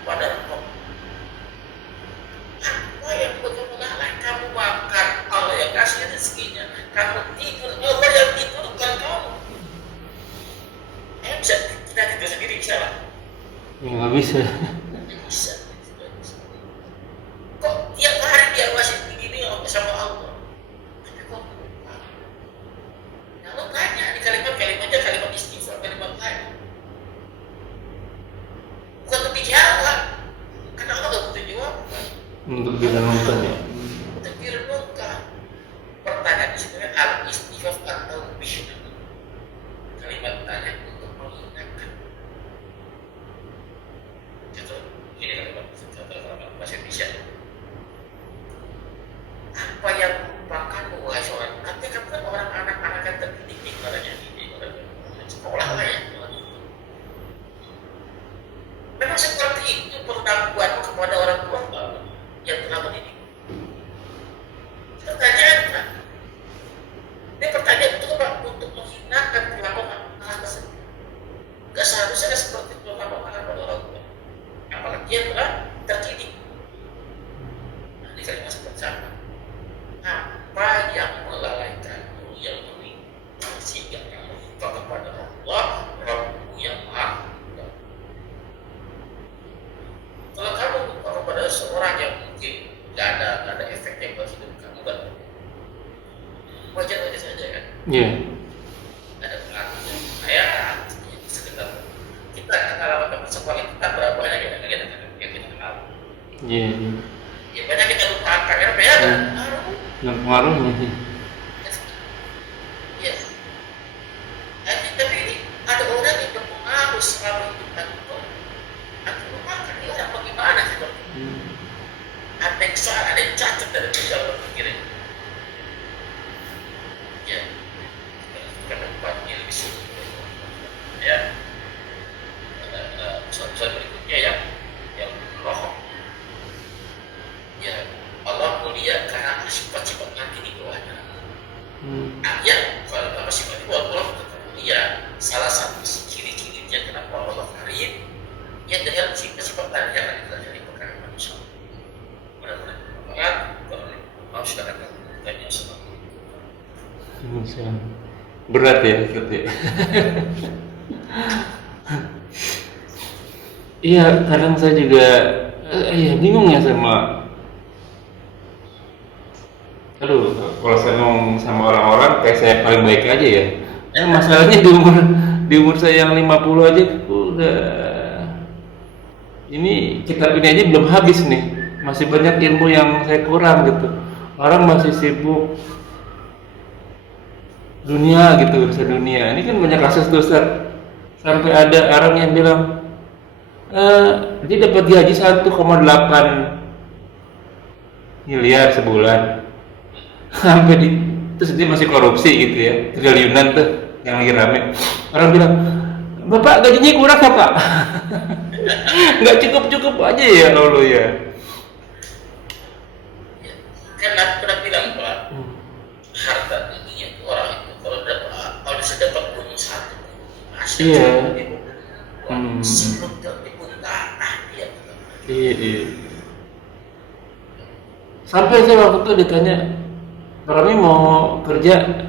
Pada Allah. Apa yang membuat kamu lalai? Kamu makan, Allah yang kasih rezekinya. Kamu tidur, Allah yang tidur bukan kamu. Bisa kita tidur sendiri bisa lah. Ya nggak bisa. Bisa. Kok tiap hari diawasi begini sama Allah? Tapi kok lupa? Nah lo tanya di kalimatnya kalimat istighfar, kalimat lain. Bukan untuk dijawab, karena Allah gak butuh jawaban. Untuk direnungkan ya. Untuk direnungkan. Pertanyaan di situ kan al-istighfar atau bisyukur. Kalimat tanya untuk mengingatkan. Contoh, ini kalimat bahasa Indonesia. Apa yang merupakanmu wahai seorang? Artinya kamu kan orang anak-anak yang terdidik di sekolah lah ya. Memang seperti itu perlakuanmu kepada orang tua yang telah mendidik. Pertanyaan kan? Ini pertanyaan itu apa? Untuk menghinakan perilaku anak tersebut. Gak seharusnya seperti itu perilaku anak pada orang tua. Apalagi dia telah terdidik. Nah, ini kalimat seperti apa? Apa yang melalaikanmu, yang menimpa sehingga kamu lupa kepada Allah, Rabbu yang Maha. Kalau kamu lupa kepada seorang yang mungkin gak ada efeknya buat hidup kamu kan wajar-wajar saja kan? Iya. Ada pengaruhnya. Ya, sekedar kita kenal sekolah kita berapa banyak yang kita kenal. Iya. Ya banyak kita lupakan ya, ada pengaruh. Yang pengaruhnya sih. Ya. Tapi ini ada orang yang berpengaruh selama hidup kita. Aku lupakan ini orang bagaimana sih Bang? Ada yang salah, ada yang cacat dari cara berpikir ini. Ya, karena tempatnya lebih sulit. Ya, soal berikutnya yang roh. Ya, Allah mulia karena sifat-sifat nanti di bawahnya. Ya, kalau apa sifat itu Allah tetap mulia. Salah satu ciri-cirinya kenapa Allah karim, ya dengan sifat-sifat tadi yang ada di perkara manusia. Mudah-mudahan kalau sudah ada tanya semua. Berat ya seperti. Iya, kadang saya juga bingung ya sama. Aduh, kalau saya ngomong sama orang-orang kayak saya paling baik aja ya. Masalahnya di umur saya yang 50 aja udah ini kitab ini aja belum habis nih. Masih banyak ilmu yang saya kurang gitu. Orang masih sibuk dunia gitu, urusan dunia. Ini kan banyak kasus tuh Ustaz. Sampai ada orang yang bilang dia dapat gaji 1,8 miliar sebulan. Sampai terus dia masih korupsi gitu ya, triliunan tuh yang lagi rame. Orang bilang, "Bapak gajinya kurang ya, Pak?" Nggak cukup-cukup aja ya Allah ya. Kan aku pernah bilang Pak, harta dunia itu orang itu kalau bisa dapat gunung satu, masih Iya. sebelum tertipu tanah dia. Iya. Sampai saya waktu itu ditanya, "Pak Rami mau kerja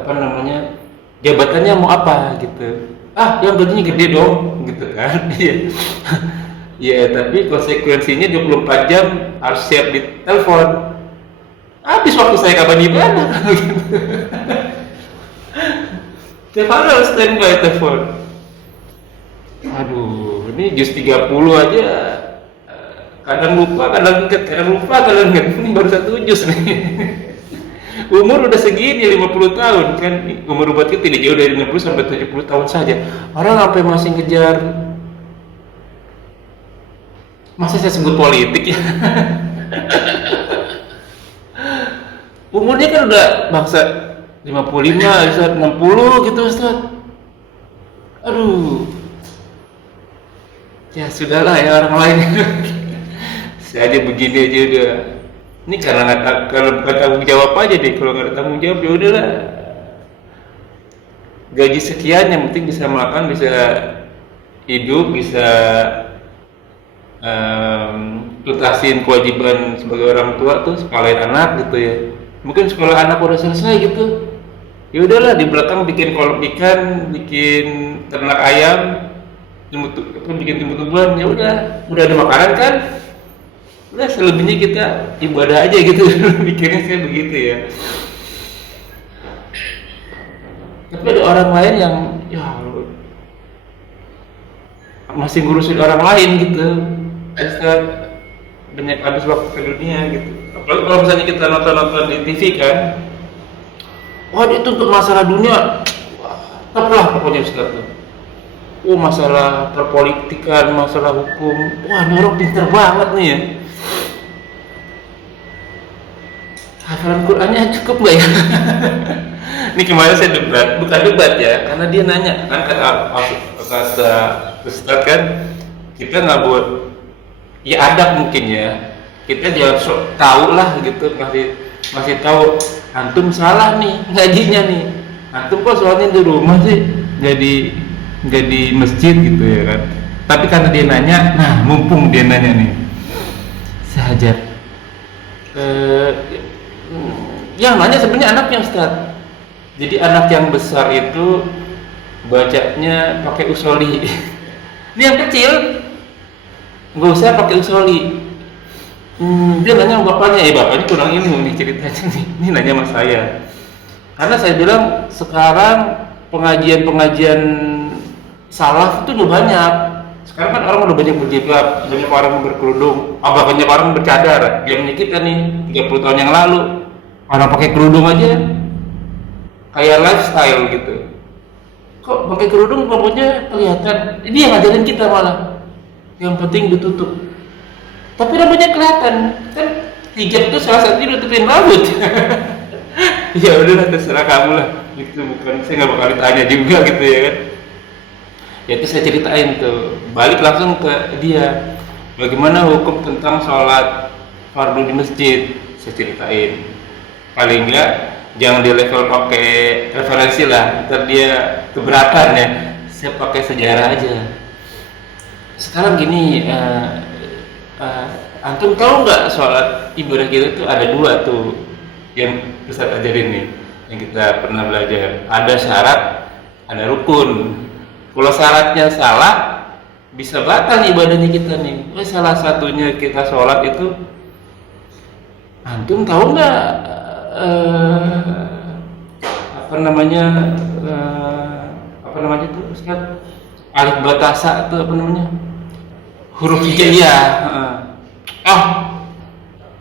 apa namanya, jabatannya mau apa gitu?" "Ah, yang gajinya gede dong," gitu kan. Iya. Ya, tapi konsekuensinya 24 jam harus siap di telepon. Habis waktu saya kapan ibadah gitu. Tiap hari harus standby telepon. Aduh, ini jus 30 aja kadang lupa, kadang inget, ini baru 1 jus nih. Umur udah segini 50 tahun kan, umur obat kita tidak jauh dari 60 sampai 70 tahun saja. Orang sampai masih ngejar. Masa saya sebut politik ya? Umurnya kan udah bangsa 55, Ustaz, 60 gitu Ustaz. Aduh. Ya sudahlah ya orang lain. Saya aja begini aja udah. Ini karena kalau bukan tanggung jawab aja deh. Kalau nggak ada tanggung jawab ya udahlah. Gaji sekian yang penting bisa makan, bisa hidup, bisa tutasin kewajiban sebagai orang tua tuh, sekolahin anak gitu ya. Mungkin sekolah anak udah selesai gitu. Ya udahlah di belakang bikin kolam ikan, bikin ternak ayam, bikin tumbuh-tumbuhan, ya udah ada makanan kan. Udah selebihnya kita ibadah aja gitu. Pikirnya saya begitu ya. Tapi ada orang lain yang ya masih ngurusin orang lain gitu. Ustaz, banyak habis waktu ke dunia gitu. Apalagi kalau misalnya kita nonton di TV kan, wah itu untuk masalah dunia, wah, lah pokoknya Ustaz tuh. Oh masalah perpolitikan, masalah hukum, wah ini orang pintar banget nih ya. Hafalan Qurannya cukup nggak ya? Ini kemarin saya bukan debat ya, karena dia nanya kan kata Ustaz kan, kita nggak buat ya adab mungkin ya, kita jangan tahu lah gitu, masih tahu antum salah nih ngajinya nih, antum kok soalnya di rumah sih nggak di masjid gitu ya kan. Tapi karena dia nanya, nah mumpung dia nanya nih, sahaja yang nanya sebenarnya anaknya Ustaz. Jadi anak yang besar itu bacanya pakai usoli. Ini yang kecil nggak usah pakai usoli. Dia nanya sama bapaknya, bapaknya kurang ilmu nih ceritanya nih. Ini nanya sama saya. Karena saya bilang sekarang pengajian salaf itu udah banyak. Sekarang kan orang udah banyak berjilbab, banyak orang berkerudung, banyak orang bercadar. Zamannya kita nih 30 tahun yang lalu orang pakai kerudung aja kayak lifestyle gitu. Kok pakai kerudung rambutnya kelihatan? Ini yang ngajarin kita malah. Yang penting ditutup. Tapi rambutnya kelihatan. Kan hijab itu salah satunya nutupin rambut. Ya udahlah terserah kamu lah. Itu bukan saya nggak bakal ditanya juga gitu ya kan. Ya itu saya ceritain tuh. Balik langsung ke dia. Bagaimana hukum tentang sholat fardu di masjid? Saya ceritain. Paling enggak jangan di level pakai referensi lah, ntar dia keberatan ya. Saya pakai sejarah aja. Sekarang gini, antum tahu nggak sholat ibadah kita itu ada 2 tuh yang Ustaz ajarin nih, yang kita pernah belajar. Ada syarat, ada rukun. Kalau syaratnya salah, bisa batal ibadahnya kita nih. Salah satunya kita sholat itu, antum tahu nggak apa namanya tuh Ustaz, alif batasa itu apa namanya, huruf hijaiyah.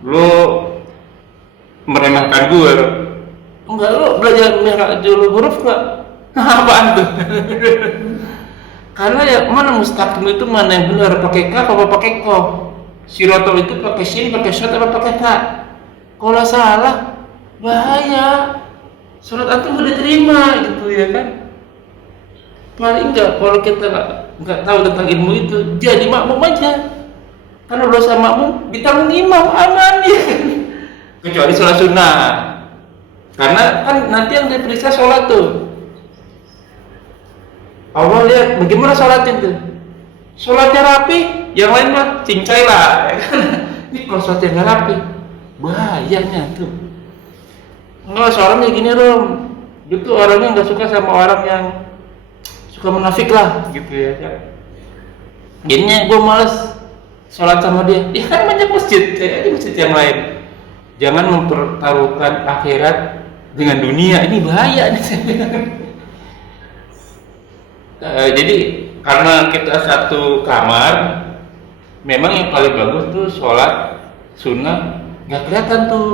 Lo meremehkan gue? Enggak, lo belajar dulu huruf nggak? Apaan tuh? Karena ya mana mustaqim itu mana yang benar, pakai kaf apa pakai kof? Sirotol itu pakai shin, pakai shot apa pakai ta? Kalau salah bahaya. Sholat antum udah diterima gitu ya kan? Paling enggak kalau kita nggak tahu tentang ilmu itu, jadi makmum aja. Karena dosa makmum ditanggung imam, aman ya kan? Kecuali sholat sunnah. Karena kan nanti yang diperiksa sholat tuh. Allah lihat bagaimana sholatnya tuh. Sholatnya rapi, yang lain mah cincai lah. Ya kan? Ini kalau sholatnya nggak rapi, bahayanya tuh. Enggak, seorangnya gini Rom. Dia tuh orangnya nggak suka sama orang yang suka munafik lah, gitu ya kan. Jadinya gue males sholat sama dia. Ya kan banyak masjid, kayak di masjid yang lain. Jangan mempertaruhkan akhirat dengan dunia, ini bahaya nih saya bilang. Jadi karena kita satu kamar, memang yang paling bagus tuh sholat sunnah nggak kelihatan tuh.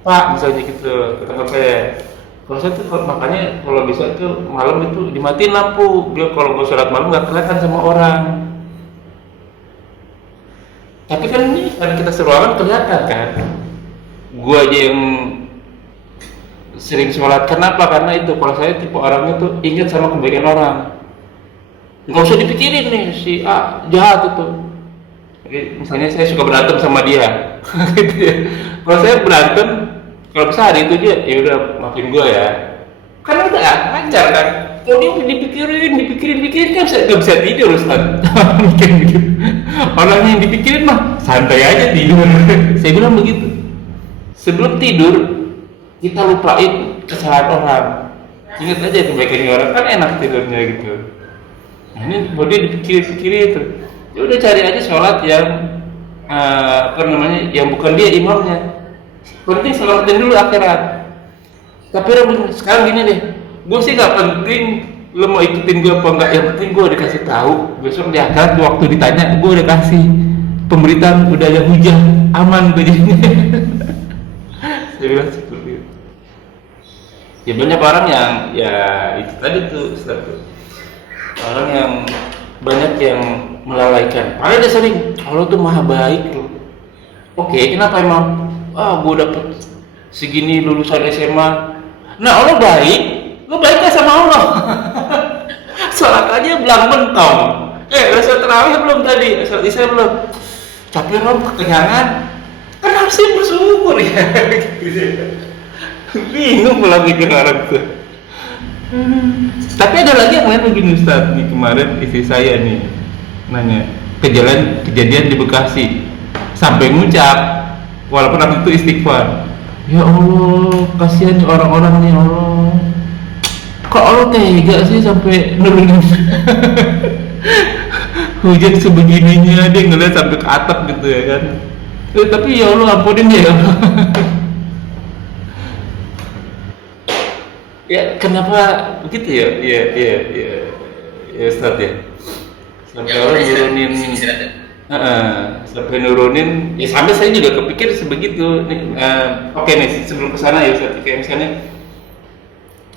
Pak misalnya gitu, kata saya. Kalau saya tuh makanya kalau bisa itu malam itu dimatiin lampu. Biar kalau gue sholat malam nggak kelihatan sama orang. Tapi kan ini karena kita seruangan kelihatan kan. Gue aja yang sering sholat. Kenapa? Karena itu kalau saya tipe orangnya tuh ingat sama kebaikan orang. Nggak usah dipikirin nih si A jahat itu. Jadi, misalnya saya suka berantem sama dia, gitu ya. Kalau saya berantem, kalau bisa hari itu dia, ya udah maafin gue ya. Karena udah lancar kan. Kalau dia dipikirin kan nggak bisa tidur Ustaz. Mikir. Orang yang dipikirin mah santai aja tidur. Saya bilang begitu. Sebelum tidur kita lupain kesalahan orang. Ingat aja kebaikan orang, kan enak tidurnya gitu. Nah, ini bodi dipikirin itu. Ya udah cari aja sholat yang yang bukan dia imamnya. Penting selamatin dulu akhirat. Tapi sekarang gini deh, gue sih nggak penting lo mau ikutin gue apa enggak, yang penting gue dikasih tahu besok di akhirat waktu ditanya gue udah kasih pemberitaan, udah ada hujah, aman gue jadinya. Saya bilang seperti itu. Ya banyak orang yang ya itu tadi tuh orang yang banyak yang melalaikan. Padahal dia sering Allah tuh maha baik loh. Oke, kenapa emang? Gue dapet segini lulusan SMA. Nah Allah baik, lo baik gak sama Allah? Sholat aja belang mentong. Sholat terawih belum tadi? Sholat isya belum? Capek Rom, kekenyangan. Kan harusnya bersyukur ya. Bingung pula bikin orang tuh. Tapi ada lagi yang lain begini Ustaz. Nih kemarin istri saya nih nanya kejadian di Bekasi sampai ngucap walaupun waktu itu istighfar. Ya Allah, kasihan orang-orang nih Allah. Kok Allah tega sih sampai nurunin hujan sebegininya, dia ngeliat sampai ke atap gitu ya kan. Tapi ya Allah ampunin dia ya Allah. Ya kenapa begitu ya? Ya Ustaz ya. Sampai orang nurunin, sampai nurunin. Ya sampai saya juga kepikir sebegitu. Oke nih sebelum kesana ya Ustaz. Kayak misalnya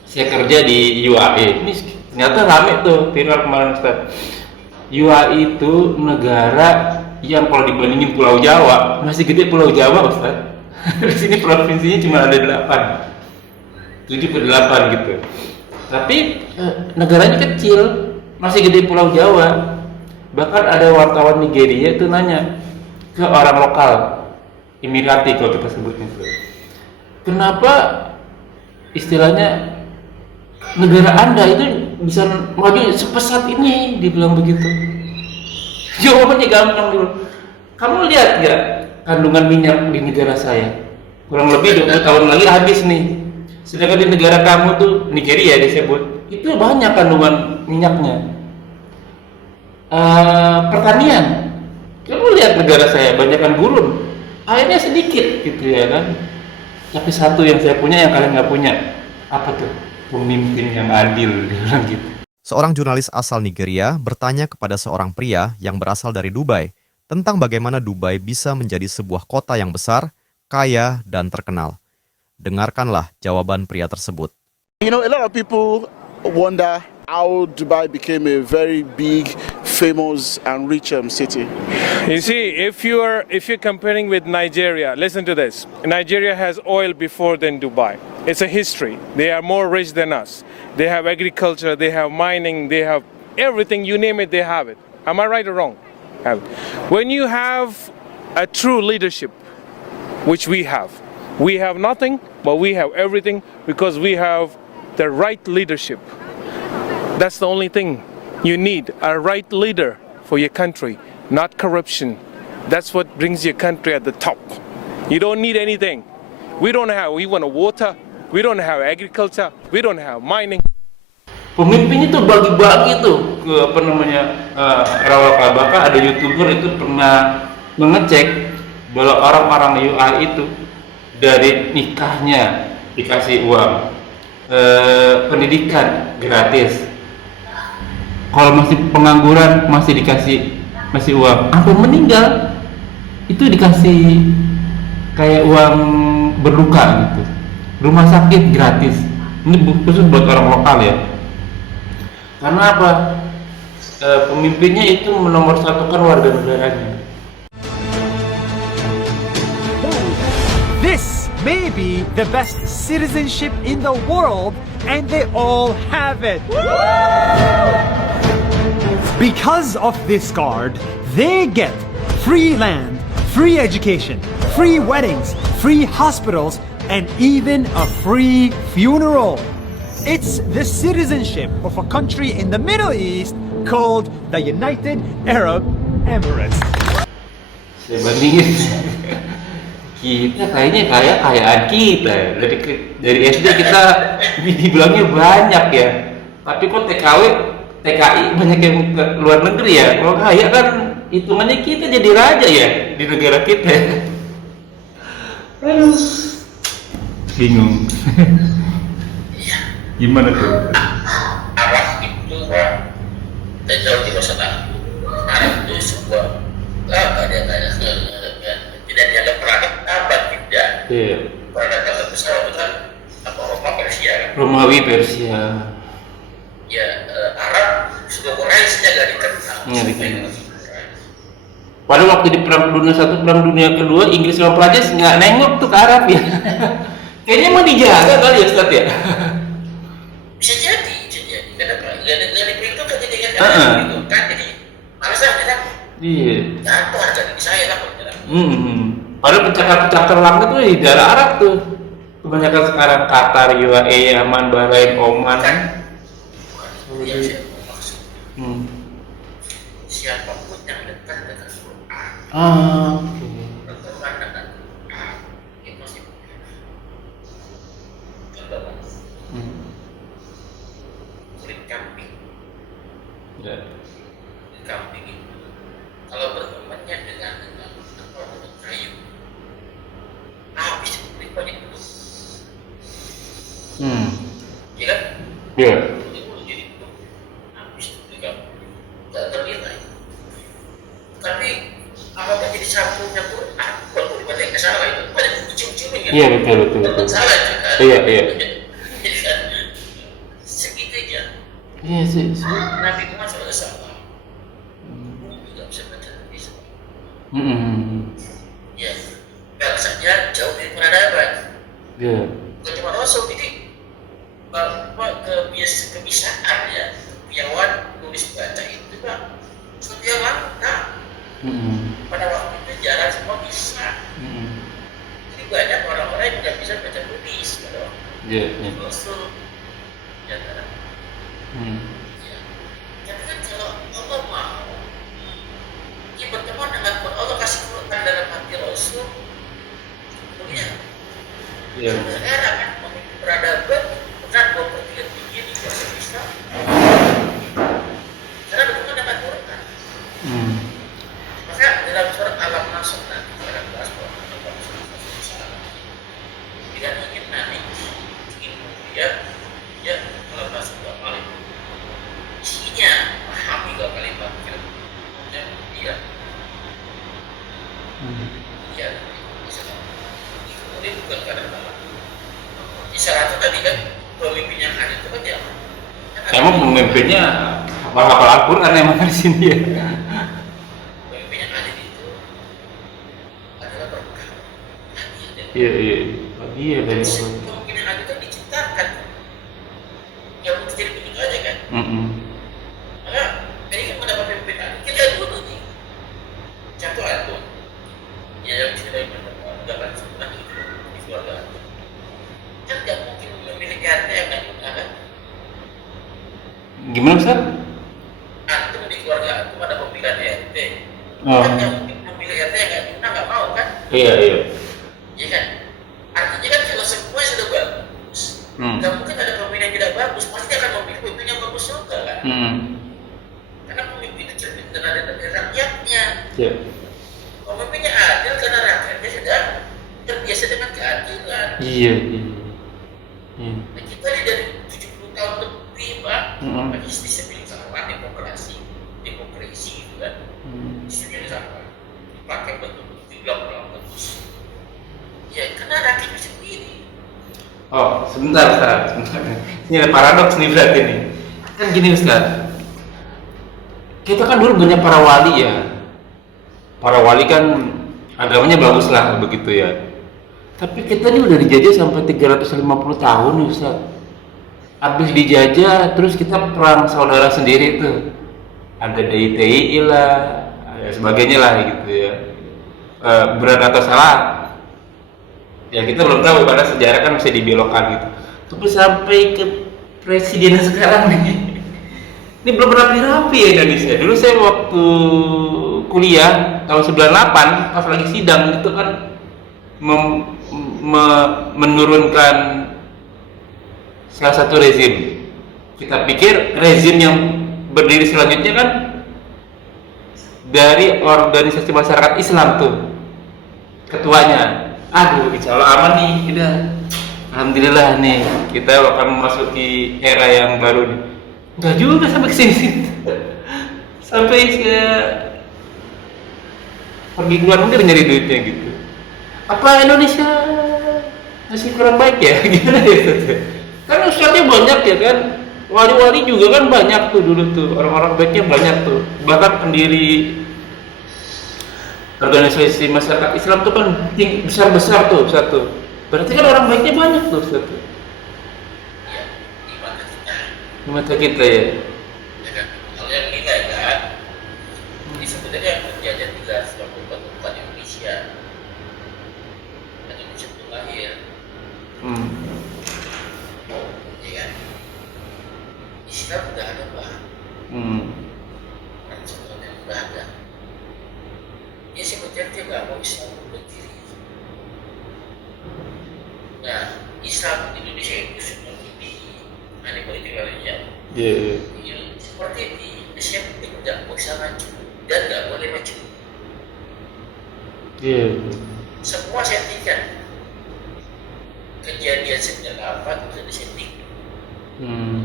saya kerja di UAE. Ini ternyata rame tuh viral kemarin Ustaz. UAE itu negara yang kalau dibandingin Pulau Jawa masih gede Pulau Jawa Ustaz. Di sini provinsinya cuma ada 7 ke 8 gitu. Tapi negaranya kecil, masih gede Pulau Jawa. Bahkan ada wartawan Nigeria itu nanya ke orang lokal, Emirati kalau kita sebutnya itu. Kenapa istilahnya negara Anda itu bisa maju sepesat ini, dibilang begitu. Jawabannya gampang dulu. Kamu lihat nggak kandungan minyak di negara saya? Kurang lebih 20 tahun lagi habis nih. Sedangkan di negara kamu tuh Nigeria disebut itu banyak kandungan minyaknya. Pertanian, kamu lihat negara saya banyakkan gurun, airnya sedikit gitu ya kan. Tapi satu yang saya punya yang kalian nggak punya, apa tuh? Pemimpin yang adil, dia bilang gitu. Seorang jurnalis asal Nigeria bertanya kepada seorang pria yang berasal dari Dubai tentang bagaimana Dubai bisa menjadi sebuah kota yang besar, kaya, dan terkenal. Dengarkanlah jawaban pria tersebut. You know, a lot of people wonder how Dubai became a very big, famous, and rich city. You see, if you're comparing with Nigeria, listen to this. Nigeria has oil before than Dubai. It's a history. They are more rich than us. They have agriculture, they have mining, they have everything, you name it, they have it. Am I right or wrong? Have it. When you have a true leadership, which we have nothing, but we have everything because we have the right leadership. That's the only thing you need, a right leader for your country, not corruption. That's what brings your country at the top. You don't need anything. We want water, we don't have agriculture, we don't have mining. Pemimpinnya tuh bagi-bagi tuh ke Rawaka. Bahkan ada YouTuber itu pernah mengecek bahwa orang-orang UI itu dari nikahnya dikasih uang, pendidikan gratis. Kalau masih pengangguran masih masih uang. Sampai meninggal itu dikasih kayak uang berduka gitu. Rumah sakit gratis. Ini khusus buat orang lokal ya. Karena apa? Pemimpinnya itu menomorsatukan warga negaranya. This may be the best citizenship in the world, and they all have it. Because of this card, they get free land, free education, free weddings, free hospitals, and even a free funeral. It's the citizenship of a country in the Middle East called the United Arab Emirates. Saya bandingin kita kayaknya kayaan kita dari SD kita dibilangnya banyak ya, tapi kok TKI banyak yang ke luar negeri ya. Kalau kaya kan hitungannya kita jadi raja ya di negara kita. Aduh, bingung. Gimana tuh? Arab itu jauh di masa lalu. Arab itu sebuah tidak dianggap peradaban abad, tidak. Iya. Peradaban besar itu kan Roma Persia. Romawi Persia. Ya, Arab sudah Quraisy nggak dikenal. Nggak dikenal. Padahal waktu di Perang Dunia I, Perang Dunia II, Inggris sama Prancis nggak nengok tuh ke Arab ya. Kayaknya emang dijaga kali ya Ustaz ya. Bisa jadi. Kenapa? Nggak diperintah kan jadi kan jadi malas kan? Iya. Jatuh harga diri saya lah kalau tidak. Padahal pencakar langit tuh di daerah Arab tuh. Kebanyakan sekarang Qatar, UAE, Yaman, Bahrain, Oman. Iya, maksud. Siapapun yang dekat dengan Quran. Berteman dengan Quran, itu masih contoh kulit kambing. Ya. Kulit kambing itu kalau bertemannya dengan kayu, habis kulit banyak itu. Iya kan? Iya. Tapi apakah jadi sambungnya Quran? Waktu dibaca yang salah itu banyak dicium-ciumin kan? Iya betul. Salah juga. Iya. Jadi kan segitunya. Iya sih. Nabi Muhammad SAW juga bisa baca bisa. Ya, bangsanya jauh dari peradaban. Iya. Bukan cuma Rasul, jadi kebiasaan ya, kepiawaan nulis baca itu Pak seperti yang langka. Pada waktu itu jarang semua bisa. Jadi banyak orang-orang yang tidak bisa baca tulis pada waktu itu. Rasul ya kan. Ya. Tapi kan kalau Allah mau dia berteman dengan Quran, Allah kasih Quran dalam hati Rasul, kemudian sekarang kan memiliki peradaban bukan 2/3 begini bahasa Islam karena berteman dengan Quran. Maka dalam surat Al-Nasr nanti dalam bahas tidak ingin nanti ingin kemudian ya kalau bahasa dua kali isinya pahami dua kalimat kemudian dia ya kemudian bukan karena tadi kan pemimpin yang hadir itu kan ya. Emang pemimpinnya hafal Al-Quran emang di sini ya. Pemimpin yang hadir itu adalah berkah. Iya iya. Iya dari. Pemimpin yang hadir kan diciptakan. Ya mungkin jadi begitu aja kan. Maka ini kan mendapat pemimpin hadir. Kita dulu nih. Contoh itu. Ya yang cerita mendapat sunnah itu di keluarga. Kan nggak mungkin memiliki harta yang nggak guna kan? Gimana Ustaz? Antum di keluarga antum ada pemilihan RT. Oh. Kan nggak mungkin memilih RT yang nggak guna nggak mau kan? Iya iya. Iya kan? Artinya kan kalau semua sudah bagus, nggak mungkin ada pemimpin yang tidak bagus. Pasti akan memilih pemimpin yang bagus juga kan? Karena pemimpin itu cermin dari rakyatnya. Iya. Pemimpinnya adil karena rakyatnya sudah terbiasa dengan keadilan. Iya iya. Nah, kita ini dari 70 tahun lebih, Pak, pakai sistem yang sama, demokrasi gitu kan. Sistem yang sama, dipakai betul, dibilang bagus. Ya, karena rakyatnya sendiri. Oh, sebentar Ustaz. Ini ada paradoks nih berarti nih. Kan gini Ustaz. Kita kan dulu banyak para wali ya. Para wali kan agamanya bagus lah begitu ya. Tapi kita ini udah dijajah sampai 350 tahun nih Ustaz. Habis dijajah terus kita perang saudara sendiri tuh. Ada DITI lah, ya sebagainya lah gitu ya. Benar atau salah? Ya kita belum tahu karena sejarah kan bisa dibelokkan gitu. Tapi sampai ke presiden sekarang nih. Ini belum rapi-rapi ya Indonesia. Dulu saya waktu kuliah tahun 98 pas lagi sidang itu kan menurunkan salah satu rezim. Kita pikir rezim yang berdiri selanjutnya kan dari organisasi masyarakat Islam tuh ketuanya. Aduh, insya Allah aman nih, udah. Alhamdulillah nih, kita akan memasuki era yang baru nih. Enggak juga sampai kesini. Sampai pergi keluar negeri nyari duitnya gitu. Apa Indonesia masih kurang baik ya? Gimana ya? Kan ustadznya banyak ya kan, wali-wali juga kan banyak tuh dulu tuh, orang-orang baiknya banyak tuh. Bahkan pendiri organisasi masyarakat Islam tuh kan besar-besar tuh satu. Berarti kan orang baiknya banyak tuh satu. Ya, Di mata kita ya. Ya kan? Kalau yang nilai kan, ini sebenarnya yang menjajah 394 Indonesia. Indonesia itu lahir. Ya kan? Islam udah ada Pak. Dan sebenarnya udah ada. Ya sebenarnya dia nggak mau Islam berdiri. Nah, Islam di Indonesia itu seperti di mana politik lainnya. Iya. Seperti di SMP tidak bisa maju dan nggak boleh maju. Iya. Semua settingan. Kejadian 98 itu disetting.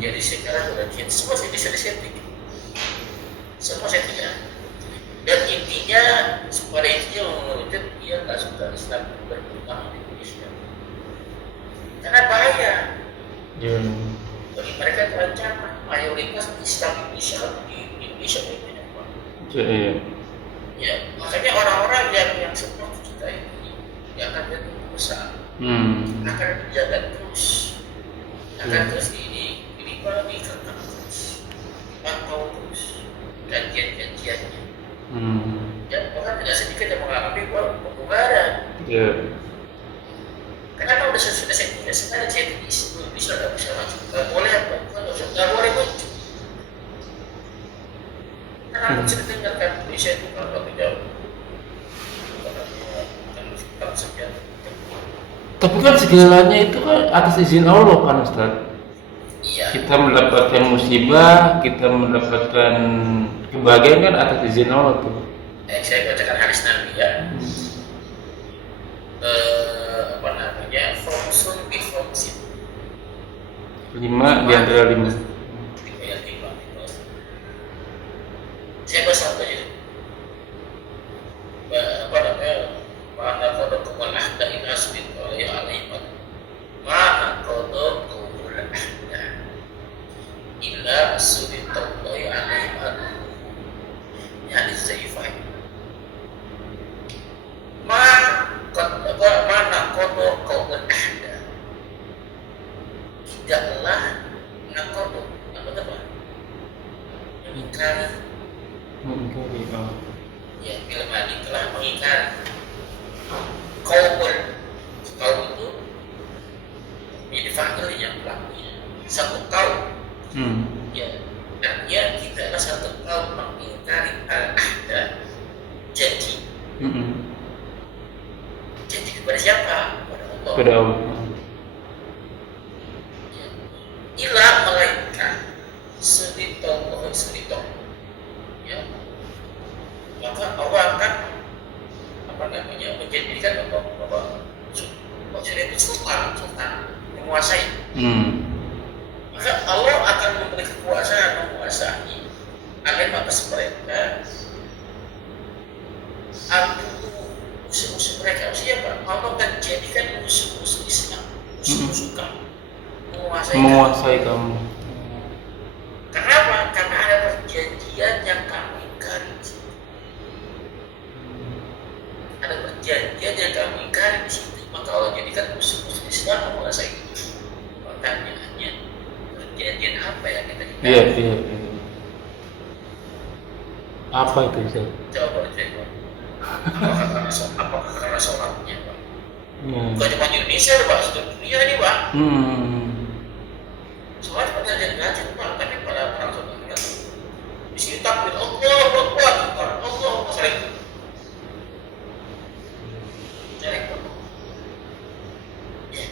Jadi sekarang udah semua bisa disetting. Semua settingan. Dan intinya, pada intinya menurutnya dia nggak suka Islam berkembang di Indonesia. Karena bahaya. Iya. Bagi mereka itu ancaman. Mayoritas Islam Indonesia di Indonesia itu banyak Pak. Iya. Ya, makanya orang-orang yang seperti kita ini yang akan bertumbuh besar, akan dijaga terus, akan terus dikekang terus, dipantau terus, kajian-kajiannya. Dan bahkan tidak sedikit yang mengalami pembubaran. Iya. Kenapa sudah saya tidak sengaja saya bisa nggak bisa maju? Nggak boleh apa? Nggak boleh maju. Karena aku sudah dengarkan Indonesia itu kalau lebih jauh. Kalau sekian. Tapi kan segalanya itu kan atas izin Allah kan Ustaz. Iya. Kita mendapatkan musibah, kita mendapatkan kebahagiaan kan atas izin Allah tuh. Saya bacakan hadis Nabi ya. Apa namanya? Khomsun bi khomsin. 5 di antara 5. Saya bahas apa aja. Apa namanya? Mana kodok kemanah dari nasbin oleh alaiman. Mana kodok mengingkari kaum itu ini fakir yang pelakunya satu kaum ya, artinya kita adalah satu kaum mengingkari al-ahda janji. Janji kepada siapa? Kepada Allah. Kepada Allah. Ila melainkan sedito ya, maka Allah akan menjadikan jadi sultan menguasai. Maka Allah akan memberi kekuasaan menguasai alim atas mereka. Musuh-musuh mereka siapa? Allah akan jadikan musuh-musuh Islam, musuh-musuh kamu menguasai kamu. Kenapa? Karena ada perjanjian yang kamu ingkari. Ada perjanjian yang kamu ingkari di situ. Maka Allah jadikan musuh-musuh Islam menguasai itu. Pertanyaannya, perjanjian apa yang kita ingkari? Iya. Apa itu Ustaz? Coba cek. Apakah karena sholatnya, Pak? Bukan cuma di Indonesia, Pak, seluruh dunia ini, Pak. Sholat perjanjian gaji, Pak, tapi pada perang saudara di sini takbir Allah saling ya,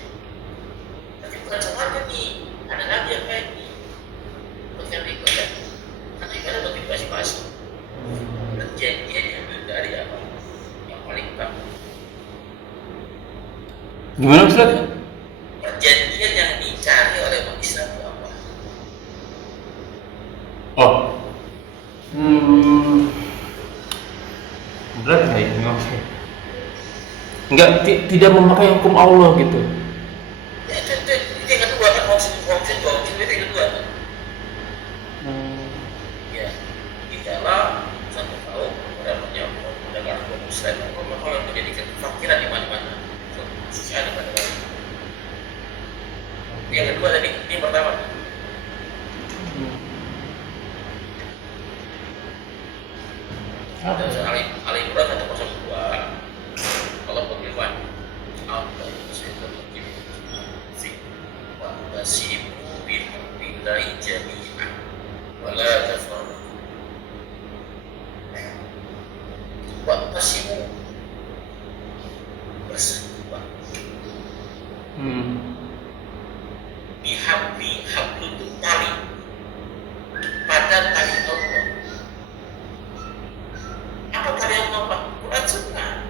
tapi bukan sholatnya nih, ada lagi yang kayak ini bukan ibadah, karena ibadah lebih basi-basi. Perjanjian yang dari apa? Yang paling utama. Gimana Ustaz? Perjanjian yang dicari oleh umat Islam itu apa? Berat nggak ini? Enggak, tidak memakai hukum Allah gitu. Itu yang kedua kan, wongsin itu yang kedua. Ya, tidaklah satu kaum namanya adalah kaum Muslim, kalau menjadikan kefakiran di mana-mana, susah ada pada. Yang kedua tadi, ini pertama. Ada Ali Imran 102. Allah berfirman, "Wa'tasimu bihablillahi jami'an wa la tafarraqu." Wa'tasimu bersekutu. Hablu itu tali pada tali Allah. Apa tali Allah, Pak? Quran Sunnah.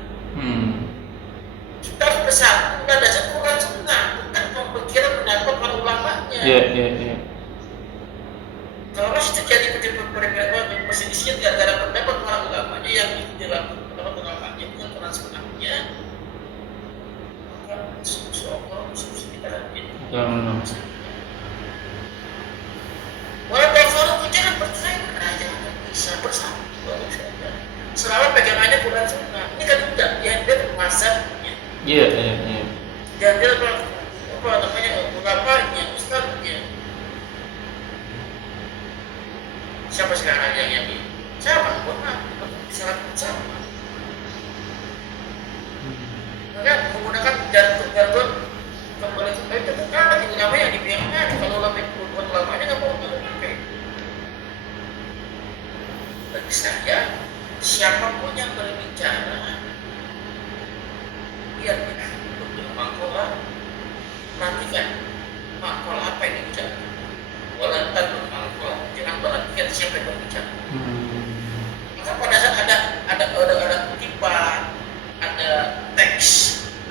Sudah besar, sudah dasar Quran Sunnah, bukan pemikiran pendapat para ulamanya. Iya. Kalau masih terjadi perselisihan gara-gara pendapat para ulamanya yang dilakukan pendapat ulamanya bukan Quran Sunnahnya, maka musuh kita ini. Walaupun kalau jangan percaya aja, bisa bersama. Selama pegangannya Quran Sunnah, ini kan udah ya dia penguasanya. Iya. Dan dia apa namanya ulamanya, ustadznya. Siapa sekarang yang ini? Sama, salah sama. Maka menggunakan jargon kembali itu bukan ulama yang dibiarkan. Kalau ulamanya nggak mau pakai. Bagi saya, siapapun yang berbicara, biar kita untuk mangkola, perhatikan mangkola apa yang dibicara. Walantan bermangkola, jangan perhatikan siapa yang berbicara. Maka pada saat ada kutipan, ada teks,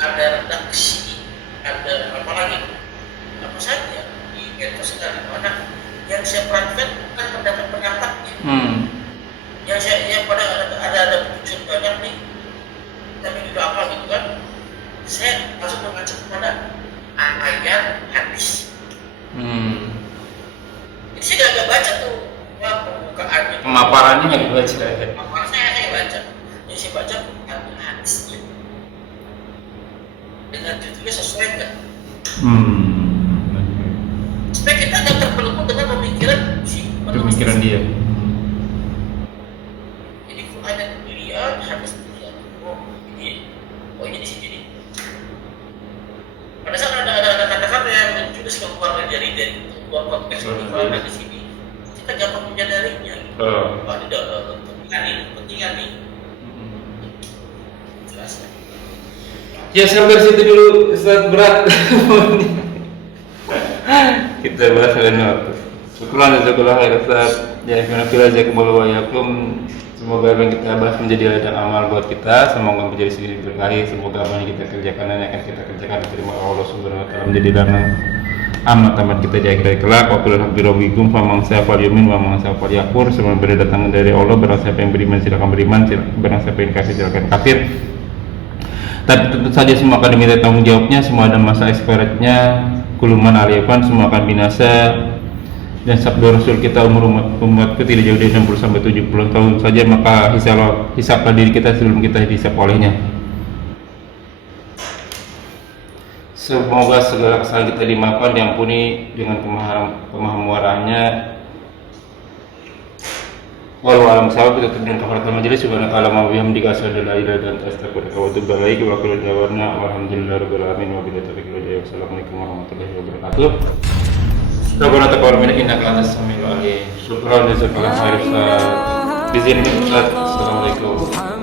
ada redaksi, ada apa lagi, apa saja di medsos dan mana yang saya perhatikan bukan pendapat-pendapatnya. Yang pada ada tujuan banyak nih, tapi juga apa gitu kan? Saya langsung mengacu kepada ayat hadis. Jadi saya nggak baca tuh pembukaannya. Pemaparannya nggak dibaca. Pemaparannya saya baca. Jadi saya baca hadisnya. Dengan judulnya sesuai nggak? Supaya kita nggak terbelenggu dengan pemikiran dia. Jadi Quran yang dilihat, hadis dilihat. dari sebuah konteks kehidupan di sini, kita gampang menyadarinya. Ada kepentingan nih. Jelas. Ya sampai situ dulu, Ustaz, berat. Kita bahas lain waktu. Syukuran jazakallahu khairan Ustaz. Ya alhamdulillah jazakumullahu wa iyyakum. Semoga apa yang kita bahas menjadi ladang amal buat kita, semoga menjadi sedikit berkahi, semoga apa yang kita kerjakan dan yang akan kita kerjakan diterima oleh Allah Subhanahu wa taala menjadi ladang amal tamat kita di akhirat kelak. Wa qul rabbikum faman sa'al yumin wa man sa'al yakfur. Semua berdatang dari Allah, barang siapa yang beriman silakan beriman, barang siapa yang kafir silakan kafir. Tapi tentu saja semua akan diminta tanggung jawabnya, semua ada masa expirednya, kuluman aliyafan, semua akan binasa. Dan sabda Rasul kita umur umatku tidak jauh dari 60 sampai 70 tahun saja, maka hisablah diri kita sebelum kita dihisab olehnya. Semoga segala kesalahan kita dimaafkan, diampuni dengan kemahamurahannya. Walau alam sawab kita terdengar kafaratul majelis subhanakallahumma wa bihamdika asyhadu an la ilaha illa anta astaghfiruka wa atubu ilaik wa aqulu walhamdulillahi alamin wa billahi taufiq wal hidayah. Wassalamualaikum warahmatullahi wabarakatuh. Rabbana taqabbal minna innaka antas samiul alim. Syukran jazakallahu khairan. Izin Ustaz. Assalamualaikum.